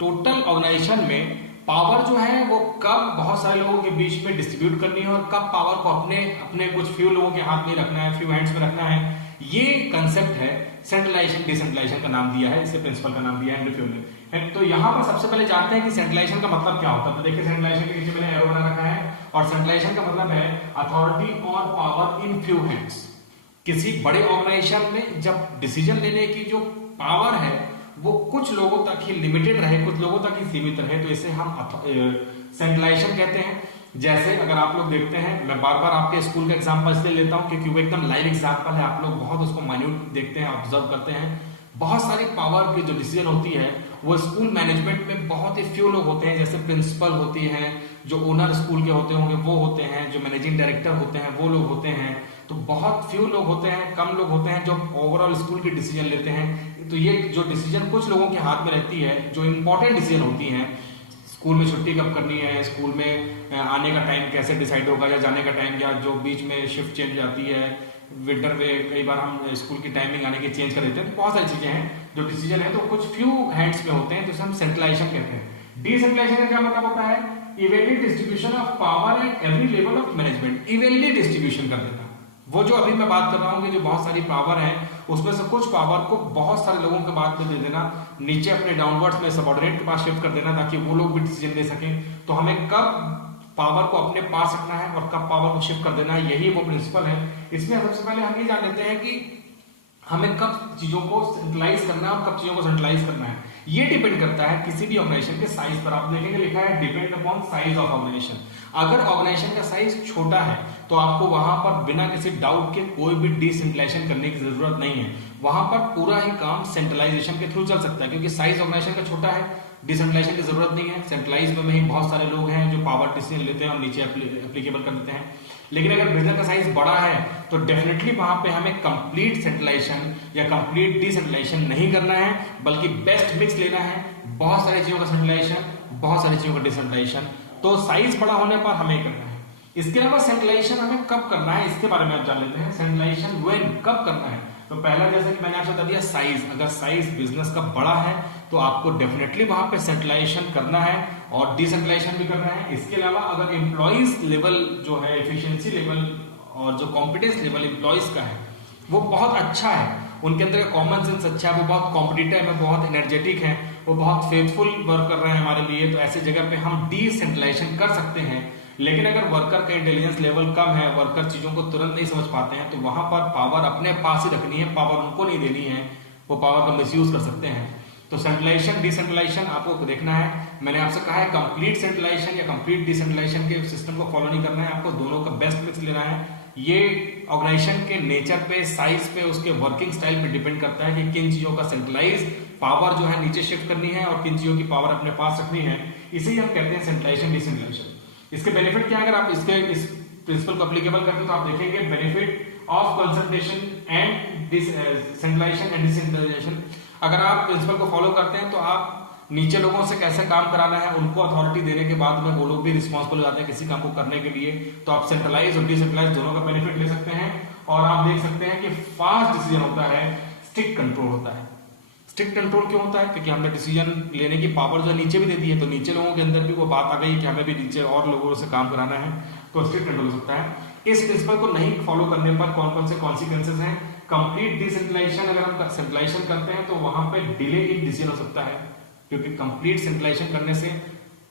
टोटल ऑर्गेनाइजेशन में पावर जो है वो कब बहुत सारे लोगों के बीच में डिस्ट्रीब्यूट करनी है और कब पावर को अपने अपने कुछ फ्यू लोगों के हाथ में रखना है, फ्यू हैंड्स में रखना है। ये कंसेप्ट है सेंट्रलाइजेशन डिसेंट्रलाइजेशन का नाम दिया है, इसे प्रिंसिपल का नाम दिया है हेनरी फ्यूल ने। तो यहाँ पर सबसे पहले जानते हैं कि सेंट्रलाइजेशन का मतलब क्या होता है। तो देखिए सेंट्रलाइजेशन के नीचे मैंने एरो बना रखा है, और सेंट्रलाइजेशन का मतलब है अथॉरिटी और पावर इन फ्यू हैंड्स। किसी बड़े ऑर्गेनाइजेशन में जब डिसीजन लेने की जो पावर है वो कुछ लोगों तक ही लिमिटेड रहे, कुछ लोगों तक ही सीमित रहे, तो इसे हम सेंट्रलाइजेशन कहते हैं। जैसे अगर आप लोग देखते हैं, मैं बार बार आपके स्कूल का एग्जांपल इसलिए लेता हूं क्योंकि वो एकदम लाइव एग्जांपल है, आप लोग बहुत उसको माइन्यूट देखते हैं, ऑब्जर्व करते हैं। बहुत सारी पावर की जो डिसीजन होती है वो स्कूल मैनेजमेंट में बहुत ही फ्यू लोग होते हैं, जैसे प्रिंसिपल होती हैं, जो ओनर स्कूल के होते होंगे वो होते हैं, जो मैनेजिंग डायरेक्टर होते हैं वो लोग होते हैं। तो बहुत फ्यू लोग होते हैं, कम लोग होते हैं जो ओवरऑल स्कूल की डिसीजन लेते हैं। तो ये जो डिसीजन कुछ लोगों के हाथ में रहती है, जो इंपॉर्टेंट डिसीजन होती हैं, स्कूल में छुट्टी कब करनी है, स्कूल में आने का टाइम कैसे डिसाइड होगा, या जाने का टाइम, या जो बीच में शिफ्ट चेंज हो जाती है, विंटर में कई बार हम स्कूल की टाइमिंग आने की चेंज कर देते हैं। तो बहुत सारी चीजें हैं जो डिसीजन है, तो कुछ फ्यू हैंड्स में होते हैं, तो हम सेंट्रलाइजेशन कहते हैं। डिसेंट्रलाइजेशन का क्या मतलब होता है? Evenly distribution of power at every level of management. Evenly distribution कर देना, वो जो अभी मैं बात कर रहा हूँ कि जो बहुत सारी पावर है उसमें से कुछ पावर को बहुत सारे लोगों के बाद में दे देना, नीचे अपने डाउनवर्ड्स में सबऑर्डिनेट के पास शिफ्ट कर देना, ताकि वो लोग भी डिसीजन ले सकें। तो हमें कब पावर को अपने पास रखना है और कब पावर को शिफ्ट कर देना है, यही वो प्रिंसिपल है। इसमें सबसे पहले हम ये जान लेते हैं कि हमें कब चीजों को सेंट्रलाइज करना है और कब चीजों को सेंट्रलाइज करना है। ये डिपेंड करता है किसी भी ऑर्गेनाइजेशन के साइज पर। आप देखेंगे लिखा है depend upon size of organization. अगर ऑर्गेनाइजेशन का साइज छोटा है तो आपको वहां पर बिना किसी डाउट के कोई भी डिसेंट्रलाइजेशन करने की जरूरत नहीं है, वहां पर पूरा ही काम सेंट्रलाइजेशन के थ्रू चल सकता है, क्योंकि साइज ऑर्गेनाइजेशन का छोटा है, डिसेंट्रलाइजेशन की जरूरत नहीं है। सेंट्रलाइज में ही बहुत सारे लोग हैं जो पावर डिसीजन लेते हैं और नीचे एप्लीकेबल कर देते हैं। लेकिन अगर बिजनेस का साइज बड़ा है तो डेफिनेटली वहां पे हमें कंप्लीट सेंट्रलाइजेशन या कंप्लीट डिसेंट्रलाइजेशन नहीं करना है, बल्कि बेस्ट मिक्स लेना है। बहुत सारी चीजों का सेंट्रलाइजेशन, बहुत सारी चीजों का डिसेंट्रलाइजेशन। तो साइज बड़ा होने पर हमें करना है। इसके अलावा सेंट्रलाइजेशन हमें कब करना है इसके बारे में आप जान लेते हैं। सेंट्रलाइजेशन व्हेन, कब करना है। तो पहला जैसे कि मैंने आपसे बता दिया साइज, अगर साइज बिजनेस का बड़ा है तो आपको डेफिनेटली वहां पे सेंट्रलाइजेशन करना है और डिसेंट्रलाइजेशन भी करना है। इसके अलावा अगर एम्प्लॉइज लेवल जो है, एफिशिएंसी लेवल और जो कॉम्पिटेंस लेवल एम्प्लॉइज का है वो बहुत अच्छा है, उनके अंदर कॉमन सेंस अच्छा है, वो बहुत कॉम्पिटिटिव है, बहुत एनर्जेटिक है, वो बहुत फेथफुल वर्क कर रहे हैं हमारे लिए, तो ऐसे जगह पे हम डिसेंट्रलाइजेशन कर सकते हैं। लेकिन अगर वर्कर का इंटेलिजेंस लेवल कम है, वर्कर चीजों को तुरंत नहीं समझ पाते हैं, तो वहां पर पावर अपने पास ही रखनी है, पावर उनको नहीं देनी है, वो पावर का मिसयूज कर सकते हैं। तो सेंट्रलाइजेशन डिसेंट्रलाइजेशन आपको देखना है। मैंने आपसे कहा है कंप्लीट सेंट्रलाइजेशन या कंप्लीट डिसेंट्रलाइजेशन के सिस्टम को फॉलो नहीं करना है, आपको दोनों का बेस्ट मिक्स लेना है। ये ऑर्गेनाइजेशन के नेचर पे, साइज पे, उसके वर्किंग स्टाइल पे डिपेंड करता है कि किन चीजों का सेंट्रलाइज पावर जो है नीचे शिफ्ट करनी है और किन चीजों की पावर अपने पास रखनी है। इसे ही हम कहते हैं सेंट्रलाइजेशन डिसेंट्रलाइजेशन। इसके बेनिफिट क्या है, अगर आप इस प्रिंसिपल को एप्लीकेबल करते हो तो आप देखेंगे benefit of concentration and centralization and decentralization. अगर आप प्रिंसिपल को फॉलो करते हैं तो आप नीचे लोगों से कैसे काम कराना है, उनको अथॉरिटी देने के बाद में वो लोग भी रिस्पॉन्सिबल हो जाते हैं किसी काम को करने के लिए। तो आप सेंट्रलाइज और डिसेंट्रलाइज दोनों का बेनिफिट ले सकते हैं। और आप देख सकते हैं कि फास्ट डिसीजन होता है, स्ट्रिक्ट कंट्रोल होता है। स्ट्रिक्ट कंट्रोल क्यों होता है? क्योंकि हमने डिसीजन लेने की पावर जो नीचे भी दे दी है, तो नीचे लोगों के अंदर भी वो बात आ गई कि हमें भी नीचे और लोगों से काम कराना है, तो स्ट्रिक्ट कंट्रोल हो सकता है। इस प्रिंसिपल को नहीं फॉलो करने पर कौन कौन से कॉन्सिक्वेंसेज हैं? कंप्लीट डिसेंट्रलाइजेशन अगर हम सेंट्रलाइजेशन करते हैं तो वहां पे डिले इन डिसीजन हो सकता है, क्योंकि कंप्लीट सेंट्रलाइजेशन करने से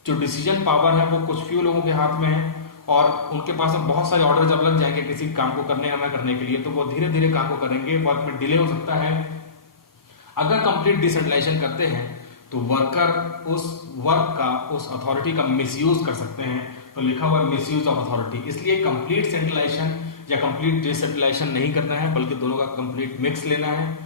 जो डिसीजन पावर है वो कुछ फ्यू लोगों के हाथ में है और उनके पास अब बहुत सारे ऑर्डर जब लग जाएंगे किसी काम को करने या ना करने के लिए, तो वो धीरे धीरे काम को करेंगे, वर्क में डिले हो सकता है। अगर कंप्लीट डिसेंट्रलाइजेशन करते हैं तो वर्कर उस वर्क का, उस अथॉरिटी का मिसयूज कर सकते हैं। तो लिखा हुआ है मिसयूज ऑफ अथॉरिटी, इसलिए कंप्लीट सेंट्रलाइजेशन या कंप्लीट डिसेंट्रलाइजेशन नहीं करना है, बल्कि दोनों का कंप्लीट मिक्स लेना है।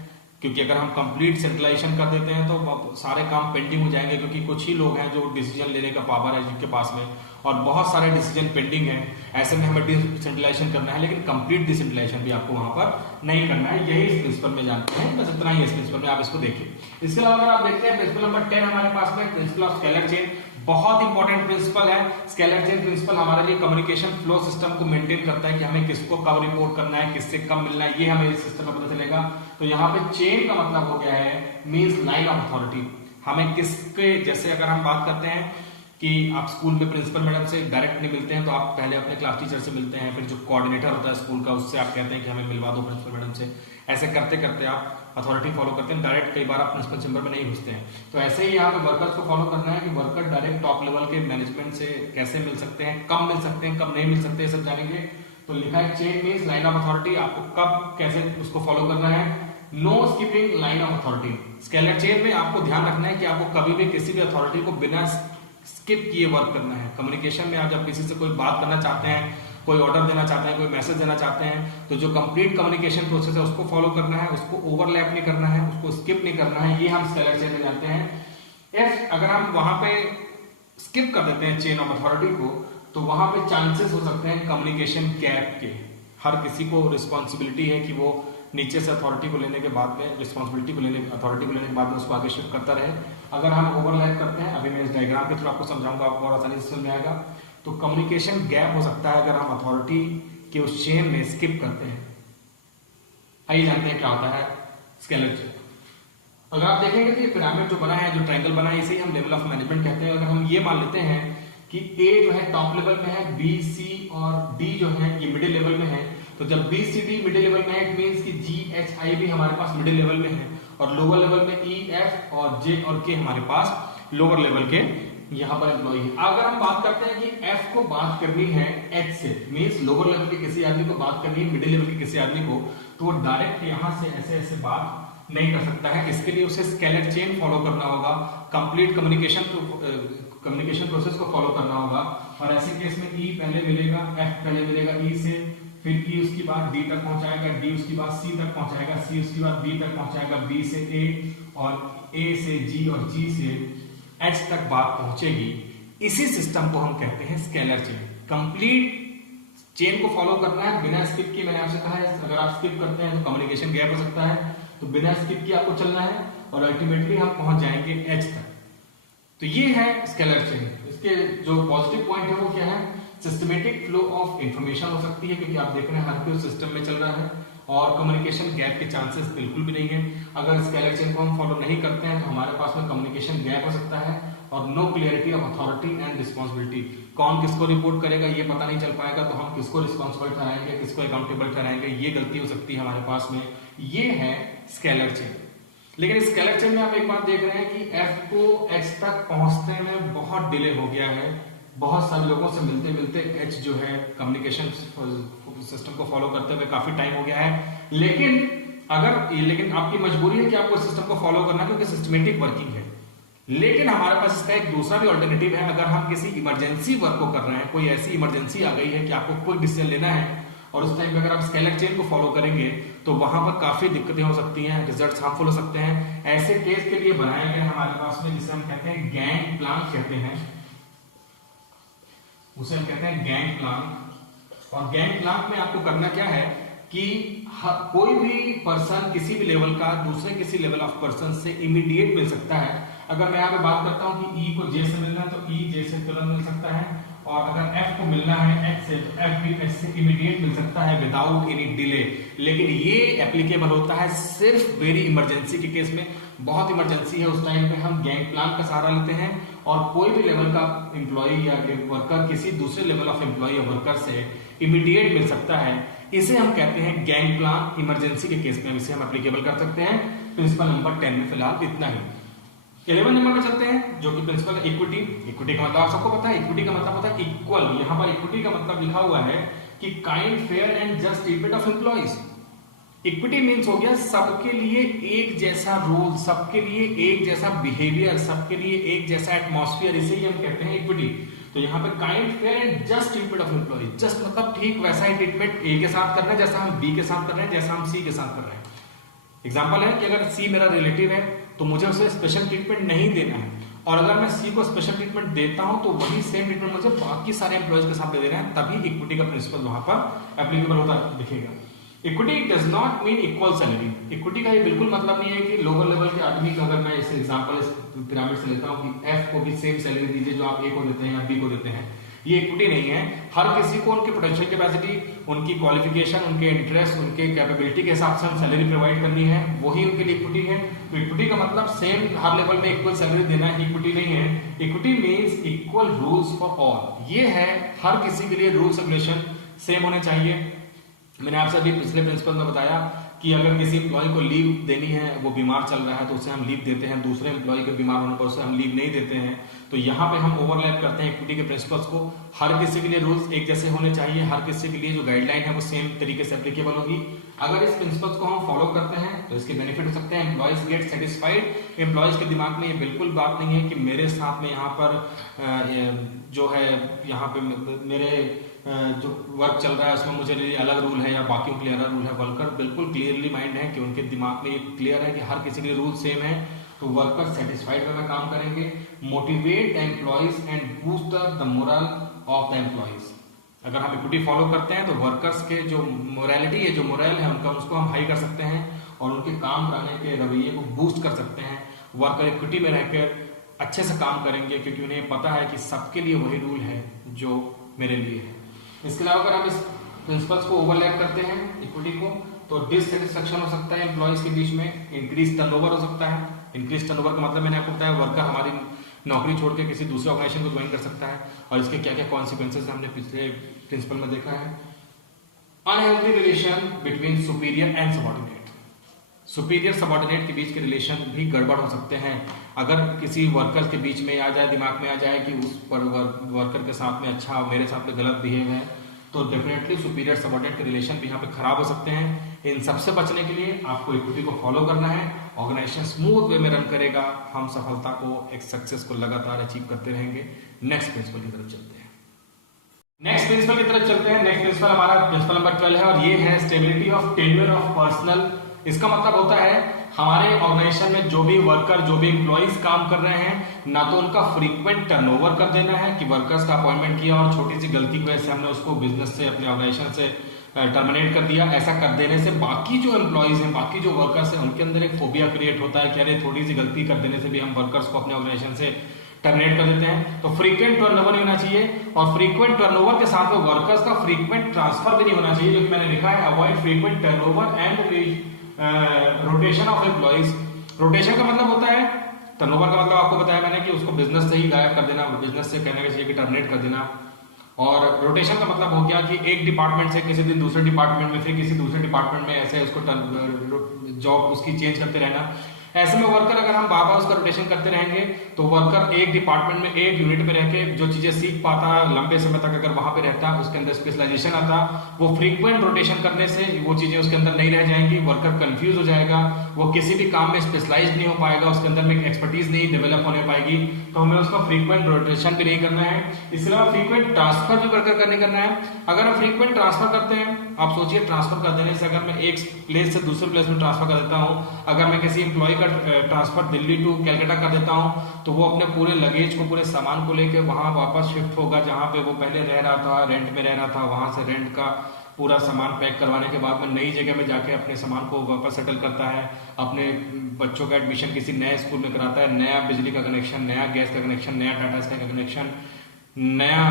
क्योंकि अगर हम कंप्लीट सेंट्रलाइजेशन कर देते हैं तो सारे काम पेंडिंग हो जाएंगे, क्योंकि कुछ ही लोग हैं जो डिसीजन लेने का पावर है जिनके पास में, और बहुत सारे डिसीजन पेंडिंग है, ऐसे में हमें डिसेंट्रलाइजेशन करना है, लेकिन कंप्लीट डिसेंट्रलाइजेशन भी आपको वहां पर नहीं करना है। यही इस प्रिंसिपल में जानते हैं, बस इतना ही इस प्रिंसिपल में आप इसको देखिए। इसके अलावा अगर आप देखते हैं प्रिंसिपल नंबर 10 हमारे पास में प्रिंसिपल ऑफ स्केलर चेन, बहुत इंपॉर्टेंट प्रिंसिपल है। स्केलर चेन प्रिंसिपल हमारे लिए कम्युनिकेशन फ्लो सिस्टम को मेंटेन करता है कि हमें किसको कब रिपोर्ट करना है, किससे कब मिलना है, ये हमें इस सिस्टम में पता चलेगा। तो यहाँ पे चेन का मतलब हो गया है मींस लाइन ऑफ अथॉरिटी। हमें किसके, जैसे अगर हम बात करते हैं कि आप स्कूल में प्रिंसिपल मैडम से डायरेक्ट नहीं मिलते हैं, तो आप पहले अपने क्लास टीचर से मिलते हैं, फिर जो कोऑर्डिनेटर होता है स्कूल का उससे आप कहते हैं कि हमें मिलवा दो प्रिंसिपल मैडम से। ऐसे करते करते आप अथॉरिटी फॉलो करते हैं, डायरेक्ट कई बार आप प्रिंसिपल चैम्बर में नहीं घुसते हैं। तो ऐसे ही यहाँ पे वर्कर्स को फॉलो करना है कि वर्कर डायरेक्ट टॉप लेवल के मैनेजमेंट से कैसे मिल सकते हैं, कब मिल सकते हैं, कब नहीं मिल सकते, सब जानेंगे। तो लिखा है chain means line of authority, आपको कब कैसे उसको फॉलो करना है। No skipping line of authority, scalar chain में आपको ध्यान रखना है कि आपको कभी भी किसी भी अथॉरिटी को बिना स्किप किए वर्क करना है। कम्युनिकेशन में आप जब किसी से कोई बात करना चाहते हैं, कोई ऑर्डर देना चाहते हैं, कोई मैसेज देना चाहते हैं, तो जो कंप्लीट कम्युनिकेशन प्रोसेस है उसको फॉलो करना है, उसको ओवरलैप नहीं करना है, उसको स्किप नहीं करना है, ये हम स्केलर चेन में जानते हैं। इफ अगर हम वहां पे स्किप कर देते हैं चेन ऑफ अथॉरिटी को, तो वहां पे चांसेस हो सकते हैं कम्युनिकेशन गैप के। हर किसी को रिस्पॉन्सिबिलिटी है कि वो नीचे से अथॉरिटी को लेने के बाद में अथॉरिटी को लेने के बाद में उसको आगे शिफ्ट करता रहे। अगर हम ओवरलैप करते हैं, अभी मैं इस डायग्राम के थ्रू आपको समझाऊंगा, आपको और आसानी से समझ में आएगा। तो कम्युनिकेशन गैप हो सकता है अगर हम अथॉरिटी के उस चेन में स्किप करते हैं। आइए जानते हैं क्या होता है स्केलर चेन। अगर आप देखेंगे तो ये पिरामिड जो बना है, जो ट्रायंगल बना है, इसे हम लेवल ऑफ मैनेजमेंट कहते हैं। अगर हम ये मान लेते हैं कि ए जो है टॉप लेवल में है, बी, सी और डी जो है ये मिडिल लेवल में है, तो जब B C D middle level में है, इट मींस कि जी एच आई भी हमारे पास मिडिल लेवल में है, और लोअर लेवल में ई एफ और जे और के हमारे पास लोअर लेवल के यहाँ पर एम्प्लॉई है। अगर हम बात करते हैं कि एफ को बात करनी है एच से, मींस लोअर लेवल के किसी आदमी को बात करनी है मिडिल लेवल के किसी आदमी को, तो वो डायरेक्ट यहाँ से ऐसे ऐसे बात नहीं कर सकता है। इसके लिए उसे स्केलर चेन फॉलो करना होगा, कंप्लीट कम्युनिकेशन प्रोसेस को फॉलो करना होगा। और ऐसे केस में ई पहले मिलेगा, एफ पहले मिलेगा ई से, फिर ई उसकी बात डी तक पहुंचाएगा, डी उसकी बात सी तक पहुंचाएगा, सी उसकी बात बी तक पहुंचाएगा, बी से ए और ए से जी और जी से एच तक बात पहुंचेगी। इसी सिस्टम को हम कहते हैं स्केलर चेन। कंप्लीट चेन को फॉलो करना है बिना स्किप किए। मैंने आपसे कहा है अगर आप स्किप करते हैं तो कम्युनिकेशन गैप हो सकता है, तो बिना स्किप किए आपको चलना है और अल्टीमेटली हम पहुंच जाएंगे एच तक। तो ये है स्केलर चेन। इसके जो पॉजिटिव पॉइंट है वो क्या है, सिस्टमेटिक फ्लो ऑफ इंफॉर्मेशन हो सकती है, क्योंकि आप देख रहे हैं हर कोई सिस्टम में चल रहा है, और कम्युनिकेशन गैप के चांसेस बिल्कुल भी नहीं है। अगर स्केलर चेन को हम फॉलो नहीं करते हैं तो हमारे पास में कम्युनिकेशन गैप हो सकता है, और no clarity of authority and responsibility. कौन किसको रिपोर्ट करेगा ये पता नहीं चल पाएगा, तो हम किसको रिस्पॉन्सिबल ठहराएंगे, किसको अकाउंटेबल ठहराएंगे, ये गलती हो सकती है हमारे पास में। ये है स्केलर चेन। लेकिन स्केलर चेन में आप एक बात देख रहे हैं कि एफ को एच तक पहुंचने में बहुत डिले हो गया है। बहुत सारे लोगों से मिलते मिलते एच जो है कम्युनिकेशन सिस्टम को फॉलो करते हुए काफी टाइम हो गया है। लेकिन आपकी मजबूरी है कि आपको सिस्टम को फॉलो करना, क्योंकि सिस्टमेटिक वर्किंग है। लेकिन हमारे पास इसका एक दूसरा भी ऑल्टरनेटिव है। अगर हम किसी इमरजेंसी वर्क को कर रहे हैं, कोई ऐसी इमरजेंसी आ गई है कि आपको कोई डिसीजन लेना है, और उस टाइम पे अगर आप स्केलर चेन को फॉलो करेंगे तो वहां पर काफी दिक्कतें हो सकती हैं, रिजल्ट्स हार्मफुल हो सकते हैं। ऐसे केस के लिए बनाया गया हमारे पास में, जिसे हम कहते हैं गैंग प्लान कहते हैं, उसे हम कहते हैं गैंग प्लान। और गैंग प्लान में आपको करना क्या है कि कोई भी पर्सन किसी भी लेवल का दूसरे किसी लेवल ऑफ पर्सन से इमीडिएट मिल सकता है। अगर मैं यहाँ पे बात करता हूँ कि ई को जे से मिलना है तो ई जे से तुरंत मिल सकता है, और अगर एफ को मिलना है एच से तो एफ भी एच से इमीडिएट मिल सकता है विदाउट एनी डिले। लेकिन ये एप्लीकेबल होता है सिर्फ वेरी इमरजेंसी के केस में। बहुत इमरजेंसी है उस टाइम पे हम गैंग प्लान का सहारा लेते हैं, और कोई भी लेवल का एम्प्लॉय या वर्कर किसी दूसरे लेवल ऑफ एम्प्लॉय या वर्कर से इमीडिएट मिल सकता है। इसे हम कहते हैं गैंग प्लान। इमरजेंसी के केस में इसे हम एप्लीकेबल कर सकते हैं। प्रिंसिपल नंबर 10 में फिलहाल इतना ही। 11 नंबर पे चलते हैं, जो कि प्रिंसिपल इक्विटी। इक्विटी का मतलब आप सबको पता है, इक्विटी का मतलब होता है इक्वल। यहाँ पर इक्विटी का मतलब लिखा हुआ है कि kind, fair and just treatment of employees. Equity means हो गया सबके लिए एक जैसा रोल, सबके लिए एक जैसा बिहेवियर, सबके लिए एक जैसा एटमॉस्फेयर, इसे ही हम कहते हैं इक्विटी। तो यहाँ पे kind, fair and just treatment of employees. Just मतलब ठीक वैसा ही ट्रीटमेंट ए के साथ कर रहे हैं जैसा हम बी के साथ कर रहे हैं, जैसा हम सी के साथ कर रहे हैं। एग्जाम्पल है कि अगर सी मेरा रिलेटिव है तो मुझे उसे स्पेशल ट्रीटमेंट नहीं देना है, और अगर मैं सी को स्पेशल ट्रीटमेंट देता हूं तो वही सेम ट्रीटमेंट मुझे बाकी सारे एम्प्लॉयज के साथ दे रहे हैं, तभी इक्विटी का प्रिंसिपल वहां पर एप्लीकेबल होता दिखेगा। Equity does not mean equal salary. Equity का ये बिल्कुल मतलब नहीं है कि लोअर लेवल के आदमी का, अगर मैं इस एग्जांपल इस पिरामिड से लेता हूं कि एफ को भी सेम सैलरी दीजिए जो आप ए को देते हैं या बी को देते हैं, ये इक्विटी नहीं है। हर किसी को उनके पोटेंशियल कैपेसिटी, उनकी क्वालिफिकेशन, उनके इंटरेस्ट, उनके कैपेबिलिटी के हिसाब से हम सैलरी प्रोवाइड करनी है, वही उनके लिए इक्विटी है। तो इक्विटी का मतलब सेम हर लेवल में इक्वल सैलरी देना है, इक्विटी नहीं है। Equity means equal rules for all. ये है हर किसी के लिए रूल्स रेगुलेशन सेम होने चाहिए। मैंने आपसे अभी पिछले प्रिंसिपल में बताया कि अगर किसी एम्प्लॉय को लीव देनी है, वो बीमार चल रहा है तो उसे हम लीव देते हैं, दूसरे एम्प्लॉय के बीमार होने पर उसे हम लीव नहीं देते हैं। तो यहाँ पे हम ओवरलैप करते हैं इक्विटी के प्रिंसिपल्स को। हर किसी के लिए रूल्स एक जैसे होने चाहिए, हर किसी के लिए जो गाइडलाइन है वो सेम तरीके से एप्लीकेबल होगी। अगर इस प्रिंसिपल्स को हम फॉलो करते हैं तो इसके बेनिफिट हो सकते हैं। Employees gate satisfied. एम्प्लॉयज के दिमाग में ये बिल्कुल बात नहीं है कि मेरे साथ में यहाँ पर जो है यहाँ पे मेरे जो वर्क चल रहा है उसमें मुझे लिए अलग रूल है या बाकियों के लिए अलग रूल है। वर्कर बिल्कुल क्लियरली माइंड है कि उनके दिमाग में ये क्लियर है कि हर किसी के लिए रूल सेम है, तो वर्कर सेटिस्फाइड वे में काम करेंगे। Motivate employees and boost the moral of the employees. अगर हम इक्विटी फॉलो करते हैं तो वर्कर्स के जो मोरालिटी है, जो मोरल है उनका, उसको हम हाई कर सकते हैं और उनके काम कराने के रवैये को बूस्ट कर सकते हैं। वर्कर इक्विटी में रहकर अच्छे से काम करेंगे क्योंकि उन्हें पता है कि सबके लिए वही रूल है जो मेरे लिए है। इसके अलावा अगर हम इस प्रिंसिपल्स को ओवरलैप करते हैं इक्विटी को, तो डिससेटिस्फैक्शन हो सकता है एम्प्लॉयज के बीच में, इंक्रीज टर्नओवर हो सकता है। इंक्रीज टर्नओवर का मतलब मैंने आपको बताया, वर्कर हमारी नौकरी छोड़ के किसी दूसरे ऑर्गेनाइजेशन को ज्वाइन कर सकता है और इसके क्या क्या कॉन्सिक्वेंसेस हमने पिछले प्रिंसिपल में देखा है। Unhealthy relation between superior and subordinate. Superior subordinate के बीच के रिलेशन भी गड़बड़ हो सकते हैं। अगर किसी वर्कर के बीच में आ जाए, दिमाग में आ जाए कि उस पर वर्कर के साथ में अच्छा और मेरे साथ में गलत बिहेव है, तो डेफिनेटली सुपीरियर सबऑर्डिनेट के रिलेशन भी यहाँ पे खराब हो सकते हैं। इन सबसे बचने के लिए आपको इक्विटी को फॉलो करना है। ऑर्गेनाइजेशन स्मूथ वे में रन करेगा, हम सफलता को, एक सक्सेस को लगातार अचीव करते रहेंगे। नेक्स्ट प्रिंसिपल की तरफ चलते हैं। नेक्स्ट प्रिंसिपल की तरफ चलते हैं। नेक्स्ट प्रिंसिपल हमारा प्रिंसिपल नंबर 12 है और ये है stability of tenure of personal. इसका मतलब होता है हमारे ऑर्गेनाइजेशन में जो भी वर्कर, जो भी एम्प्लॉइज काम कर रहे हैं, ना तो उनका फ्रीक्वेंट टर्नओवर कर देना है कि वर्कर्स का अपॉइंटमेंट किया और छोटी सी गलती की वजह से हमने उसको बिजनेस से, अपने ऑर्गेनाइजेशन से टर्मिनेट कर दिया। ऐसा कर देने से बाकी जो एम्प्लॉइज हैं, बाकी जो वर्कर्स हैं, उनके अंदर एक फोबिया क्रिएट होता है कि अरे थोड़ी सी गलती कर देने से भी हम वर्कर्स को अपने ऑर्गेनाइजेशन से टर्मिनेट कर देते हैं। तो फ्रीक्वेंट टर्नओवर नहीं होना चाहिए और फ्रीक्वेंट टर्नओवर के साथ में वर्कर्स का फ्रीक्वेंट ट्रांसफर भी नहीं होना चाहिए, जो कि मैंने लिखा है avoid frequent turnover and rotation of employees. Rotation का मतलब होता है, टर्नओवर का मतलब आपको बताया मैंने कि उसको बिजनेस से ही गायब कर देना, बिजनेस से कहने का चाहिए कि टर्मिनेट कर देना। और रोटेशन का मतलब हो गया कि एक डिपार्टमेंट से किसी दिन दूसरे डिपार्टमेंट में, फिर किसी दूसरे डिपार्टमेंट में ऐसे उसको जॉब उसकी चेंज करते रहना। ऐसे में वर्कर अगर हम बार बार उसका रोटेशन करते रहेंगे तो वर्कर एक डिपार्टमेंट में, एक यूनिट में रह के जो चीजें सीख पाता है, लंबे समय तक अगर वहां पे रहता, उसके अंदर स्पेशलाइजेशन आता, वो फ्रीक्वेंट रोटेशन करने से वो चीजें उसके अंदर नहीं रह जाएंगी, वर्कर कंफ्यूज हो जाएगा, वो किसी भी काम में स्पेशलाइज नहीं हो पाएगा, उसके अंदर में एक्सपर्टीज नहीं डेवलप होने पाएगी। तो हमें उसका फ्रीक्वेंट रोटेशन भी नहीं करना है। इसके अलावा फ्रीक्वेंट ट्रांसफर भी वर्कर करने करना है। अगर हम फ्रीक्वेंट ट्रांसफर करते हैं, आप सोचिए ट्रांसफर कर देने से, अगर मैं एक प्लेस से दूसरे प्लेस में ट्रांसफर कर देता हूं, अगर मैं किसी एम्प्लॉय का ट्रांसफर दिल्ली टू कैलकाटा कर देता हूं, तो वो अपने पूरे लगेज को, पूरे सामान को लेकर वहां वापस शिफ्ट होगा जहां पे वो पहले रह रहा था, रेंट में रह रहा था। वहां से रेंट का पूरा सामान पैक करवाने के बाद में नई जगह में जाके अपने सामान को वापस सेटल करता है, अपने बच्चों का एडमिशन किसी नए स्कूल में कराता है, नया बिजली का कनेक्शन, नया गैस का कनेक्शन, नया टाटा स्काई का कनेक्शन, नया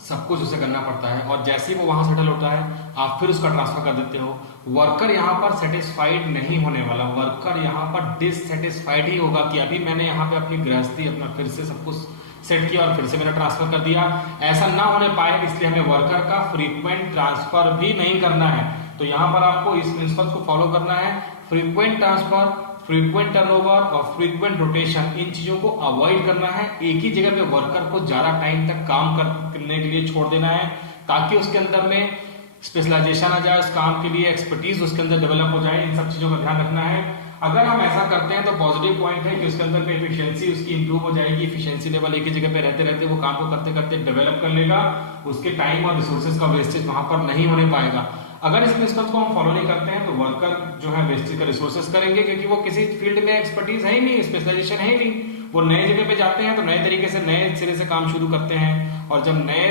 सब कुछ उसे करना पड़ता है। और जैसे ही वो वहां सेटल होता है, आप फिर उसका ट्रांसफर कर देते हो। वर्कर यहाँ पर सेटिस्फाइड नहीं होने वाला, वर्कर यहाँ पर डिससेटिस्फाइड ही होगा कि अभी मैंने यहाँ पे अपनी गृहस्थी, अपना फिर से सब कुछ सेट किया और फिर से मैंने ट्रांसफर कर दिया। ऐसा ना होने पाए, इसलिए हमें वर्कर का फ्रीक्वेंट ट्रांसफर भी नहीं करना है। तो यहाँ पर आपको इस प्रिंसिपल को फॉलो करना है। फ्रीक्वेंट ट्रांसफर, फ्रीक्वेंट टर्नओवर और फ्रीक्वेंट रोटेशन, इन चीजों को अवॉइड करना है। एक ही जगह पे वर्कर को ज्यादा टाइम तक काम करने के लिए छोड़ देना है, ताकि उसके अंदर में स्पेशलाइजेशन आ जाए, उस काम के लिए एक्सपर्टीज उसके अंदर डेवलप हो जाए। इन सब चीजों का ध्यान रखना है। अगर हम ऐसा करते हैं तो पॉजिटिव पॉइंट है कि उसके अंदर में एफिशिएंसी उसकी इंप्रूव हो जाएगी। एफिशिएंसी लेवल एक ही जगह पे रहते रहते वो काम को करते करते डेवलप कर लेगा, उसके टाइम और रिसोर्सेज का वेस्टेज वहां पर नहीं होने पाएगा। अगर इस प्रिंसिपल को हम फॉलो नहीं करते हैं तो वर्कर जो है वेस्टेज का रिसोर्सेज करेंगे, क्योंकि वो किसी फील्ड में एक्सपर्टीज है ही नहीं, स्पेशलाइजेशन है ही नहीं, वो नए जगह पे जाते हैं तो नए तरीके से नए सिरे से काम शुरू करते हैं, और जब नए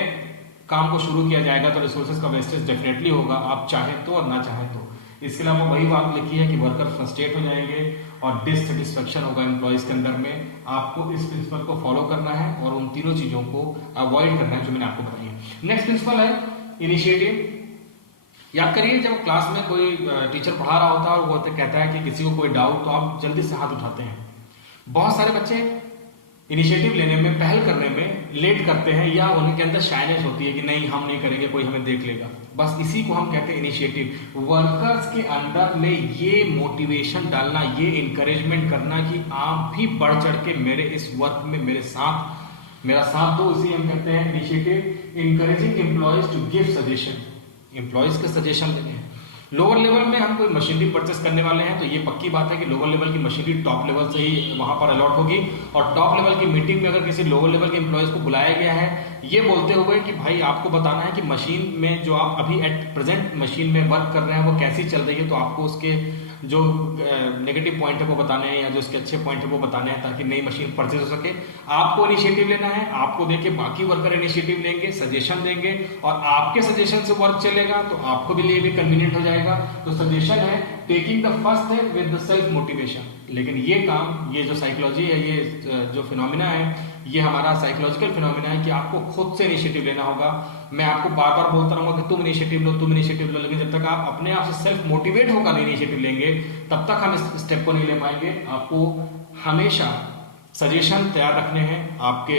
काम को शुरू किया जाएगा तो रिसोर्सेज का वेस्टेज डेफिनेटली होगा, आप चाहें तो और ना चाहें तो। इसके अलावा वही बात लिखी है कि वर्कर फ्रस्ट्रेट हो जाएंगे और डिससेटिस्फेक्शन होगा एम्प्लॉयज के अंदर में। आपको इस प्रिंसिपल को फॉलो करना है और उन तीनों चीजों को अवॉइड करना है जो मैंने आपको बताई है। नेक्स्ट प्रिंसिपल है इनिशिएटिव। याद करिए, जब क्लास में कोई टीचर पढ़ा रहा होता है और वो कहता है कि किसी को कोई डाउट, तो आप जल्दी से हाथ उठाते हैं। बहुत सारे बच्चे इनिशिएटिव लेने में, पहल करने में लेट करते हैं, या उनके अंदर शाइनेस होती है कि नहीं हम नहीं करेंगे, कोई हमें देख लेगा। बस इसी को हम कहते हैं इनिशिएटिव। वर्कर्स के अंदर में ये मोटिवेशन डालना, ये इंकरेजमेंट करना कि आप भी बढ़ चढ़ के मेरे इस वर्क में मेरा साथ दो, इसी हम कहते हैं initiative. Encouraging employees to give suggestion, employees के सजेशन लेने हैं। लोअर लेवल में हम कोई मशीनरी परचेस करने वाले हैं तो ये पक्की बात है कि लोअर लेवल की मशीनरी टॉप लेवल से ही वहां पर अलॉट होगी, और टॉप लेवल की मीटिंग में अगर किसी लोअर लेवल के एम्प्लॉयज को बुलाया गया है ये बोलते हुए कि भाई आपको बताना है कि मशीन में जो आप अभी एट प्रेजेंट मशीन में वर्क कर रहे हैं वो कैसी चल रही है, तो आपको उसके जो नेगेटिव पॉइंट है वो बताने हैं या जो उसके अच्छे पॉइंट है वो बताने हैं, ताकि नई मशीन परचेज हो सके। आपको इनिशिएटिव लेना है, आपको देके बाकी वर्कर इनिशिएटिव लेंगे, सजेशन देंगे, और आपके सजेशन से वर्क चलेगा तो आपको भी लिए भी कन्वीनियंट हो जाएगा। तो सजेशन है taking the first step with the self motivation. लेकिन ये काम, ये जो साइकोलॉजी है, ये जो फिनोमिना है, ये हमारा साइकोलॉजिकल फिनोमिना है कि आपको खुद से इनिशिएटिव लेना होगा। मैं आपको बार बार बोलता रहूंगा कि तुम इनिशिएटिव लो, लेकिन जब तक आप अपने आप से सेल्फ मोटिवेट होकर इनिशिएटिव लेंगे तब तक हम इस स्टेप को नहीं ले पाएंगे। आपको हमेशा सजेशन तैयार रखने हैं आपके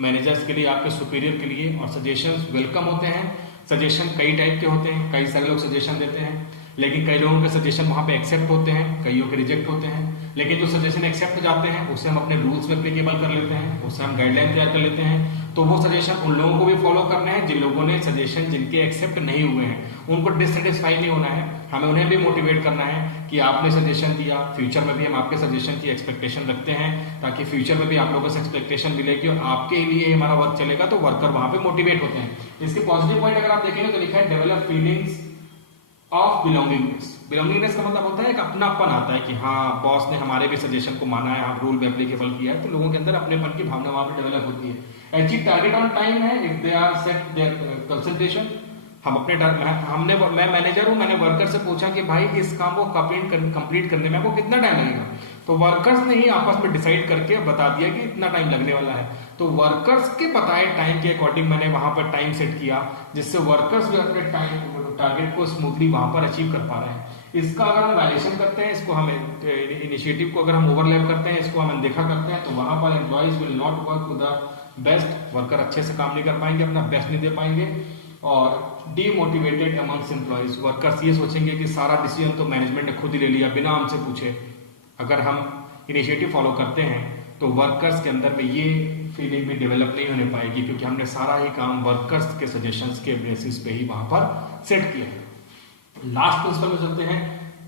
मैनेजर्स के लिए, आपके सुपीरियर के लिए, और सजेशंस वेलकम होते हैं। सजेशन कई टाइप के होते हैं, कई सारे लोग सजेशन देते हैं, लेकिन कई लोगों के सजेशन वहां पे एक्सेप्ट होते हैं, कईयों के रिजेक्ट होते हैं। लेकिन जो सजेशन एक्सेप्ट हो जाते हैं उसे हम अपने रूल्स में एप्लीकेबल कर लेते हैं, उससे हम गाइडलाइन तैयार कर लेते हैं। तो वो सजेशन उन लोगों को भी फॉलो करना है जिन लोगों ने सजेशन, जिनके एक्सेप्ट नहीं हुए हैं, उनको डिससेटिस्फाई नहीं होना है। हमें उन्हें भी मोटिवेट करना है कि आपने सजेशन दिया, फ्यूचर में भी हम आपके सजेशन की एक्सपेक्टेशन रखते हैं, ताकि फ्यूचर में भी आप लोगों से एक्सपेक्टेशन मिलेगी और आपके लिए हमारा वर्क चलेगा, तो वर्कर वहां पे मोटिवेट होते हैं। इसके पॉजिटिव पॉइंट अगर आप देखेंगे तो लिखा है develop feelings of belongingness. Belongingness का मतलब होता है एक अपनापन आता है कि हाँ बॉस ने हमारे भी सजेशन को माना है, रूल में एप्लीकेबल किया है, तो लोगों के अंदर अपनेपन की भावना वहां पे डेवलप होती है। अचीव टारगेट ऑन टाइम है if they are set their concentration. हम अपने मैं मैनेजर हूं, मैंने वर्कर से पूछा कि भाई इस काम को कंप्लीट करने में आपको कितना टाइम लगेगा, तो वर्कर्स ने ही आपस में डिसाइड करके बता दिया कि इतना टाइम लगने वाला है। तो वर्कर्स के बताए टाइम के अकॉर्डिंग मैंने वहां पर टाइम सेट किया, जिससे वर्कर्स भी अपने टारगेट को स्मूथली वहां पर अचीव कर पा रहे हैं। इसका अगर हम वैल्यूएशन करते हैं, इसको हम इनिशिएटिव को अगर हम ओवरलैप करते हैं, इसको हम अनदेखा करते हैं, तो वहां पर employees will not work to the best. Worker अच्छे से काम नहीं कर पाएंगे, अपना बेस्ट नहीं दे पाएंगे, और डीमोटिवेटेड अमंग्स एम्प्लॉइज। वर्कर्स ये सोचेंगे कि सारा डिसीजन तो मैनेजमेंट ने खुद ही ले लिया बिना हमसे पूछे। अगर हम इनिशिएटिव फॉलो करते हैं तो वर्कर्स के अंदर में ये फीलिंग भी डेवलप नहीं होने पाएगी, क्योंकि हमने सारा ही काम वर्कर्स के सजेशंस के बेसिस पे ही वहां पर सेट किया है। लास्ट प्रिंसिपल में चलते हैं,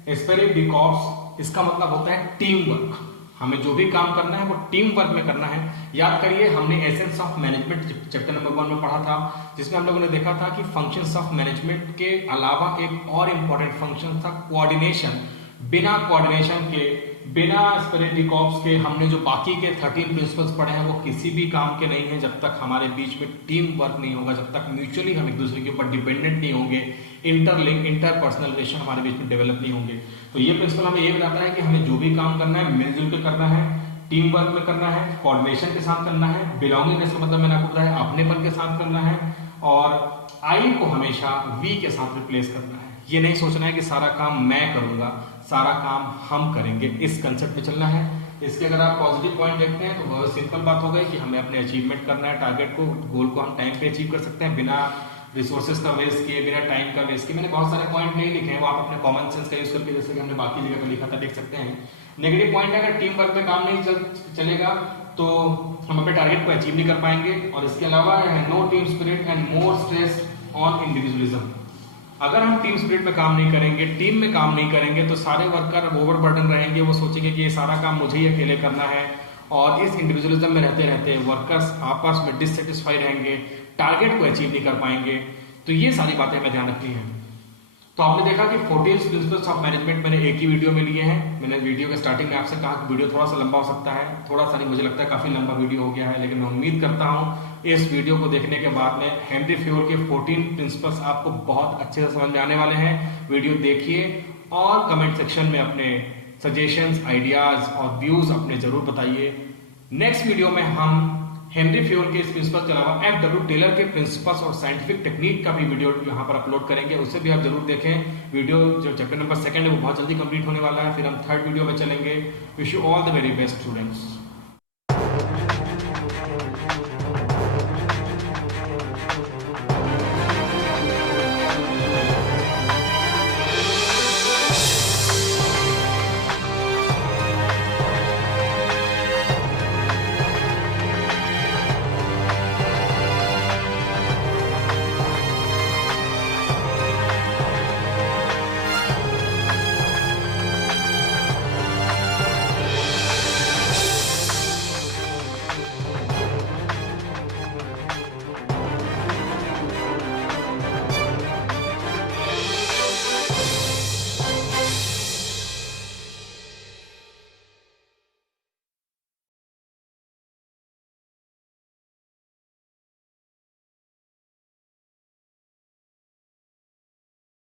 एस्पिरिट डी कॉर्प्स। इसका मतलब होता है टीम वर्क। हमें जो भी काम करना है वो टीम वर्क में करना है। याद करिए, हमने essence of management chapter number 1 में पढ़ा था, जिसमें हम लोगों ने देखा था कि फंक्शंस ऑफ मैनेजमेंट के अलावा एक और इंपॉर्टेंट फंक्शन था कोऑर्डिनेशन। बिना कोऑर्डिनेशन के, बिना स्पिरिट डी कॉर्प्स के हमने जो बाकी के 13 प्रिंसिपल्स पढ़े हैं वो किसी भी काम के नहीं है, जब तक हमारे बीच में टीम वर्क नहीं होगा, जब तक म्यूचुअली हम एक दूसरे के ऊपर डिपेंडेंट नहीं होंगे, इंटरलिंक इंटरपर्सनल रिलेशन हमारे बीच में डेवलप नहीं होंगे। तो ये प्रिंसिपल हमें ये बताता है कि हमें जो भी काम करना है मिलजुल के करना है, टीम वर्क में करना है, कोऑर्डिनेशन के साथ करना है, बिलोंगिंगनेस का मतलब मैंने आपको बताया अपनेपन के साथ करना है, और आई को हमेशा वी के साथ रिप्लेस करना है। ये नहीं सोचना है कि सारा काम मैं करूंगा, सारा काम हम करेंगे, इस कंसेप्ट में चलना है। इसके अगर आप पॉजिटिव पॉइंट देखते हैं तो बहुत सिंपल बात हो गई कि हमें अपने अचीवमेंट करना है, टारगेट को, गोल को हम टाइम पे अचीव कर सकते हैं बिना रिसोर्सेज का वेस्ट किए, बिना टाइम का वेस्ट किए। मैंने बहुत सारे पॉइंट नहीं लिखे हैं, वो आप अपने कॉमन सेंस का यूज करके, जैसे कि हमने बाकी जगह पे लिखा था, देख सकते हैं। नेगेटिव पॉइंट है, अगर टीम वर्क में काम नहीं चलेगा तो हम अपने टारगेट को अचीव नहीं कर पाएंगे। और इसके अलावा no team spirit and more stress on individualism. अगर हम टीम स्पिरिट में काम नहीं करेंगे, टीम में काम नहीं करेंगे, तो सारे वर्कर ओवरबर्डन रहेंगे। वो सोचेंगे कि ये सारा काम मुझे ही अकेले करना है, और इस इंडिविजुअलिज्म में रहते रहते वर्कर्स आपस में डिससेटिस्फाई रहेंगे, टारगेट को अचीव नहीं कर पाएंगे। तो ये सारी बातें हमें ध्यान रखनी है। तो आपने देखा कि 14 प्रिंसिपल्स ऑफ मैनेजमेंट मैंने एक ही वीडियो में लिए हैं। मैंने वीडियो के स्टार्टिंग में आपसे कहा कि वीडियो थोड़ा सा लंबा हो सकता है, थोड़ा सा नहीं, मुझे लगता है काफी लंबा वीडियो हो गया है, लेकिन मैं उम्मीद करता हूं इस वीडियो को देखने के बाद में हेनरी फ्योल के 14 प्रिंसिपल्स आपको बहुत अच्छे से समझ में आने वाले हैं। वीडियो देखिए और कमेंट सेक्शन में अपने सजेशंस, आइडियाज और व्यूज अपने जरूर बताइए। नेक्स्ट वीडियो में हम हेनरी फ्योल के इस प्रिंसिपल के अलावा F.W. टेलर के प्रिंसिपल्स और साइंटिफिक टेक्निक का भी वीडियो यहाँ पर अपलोड करेंगे, उसे भी आप जरूर देखें। वीडियो जो चैप्टर नंबर 2 है वो बहुत जल्दी कंप्लीट होने वाला है, फिर हम 3rd वीडियो में चलेंगे। Wish you all the very best students.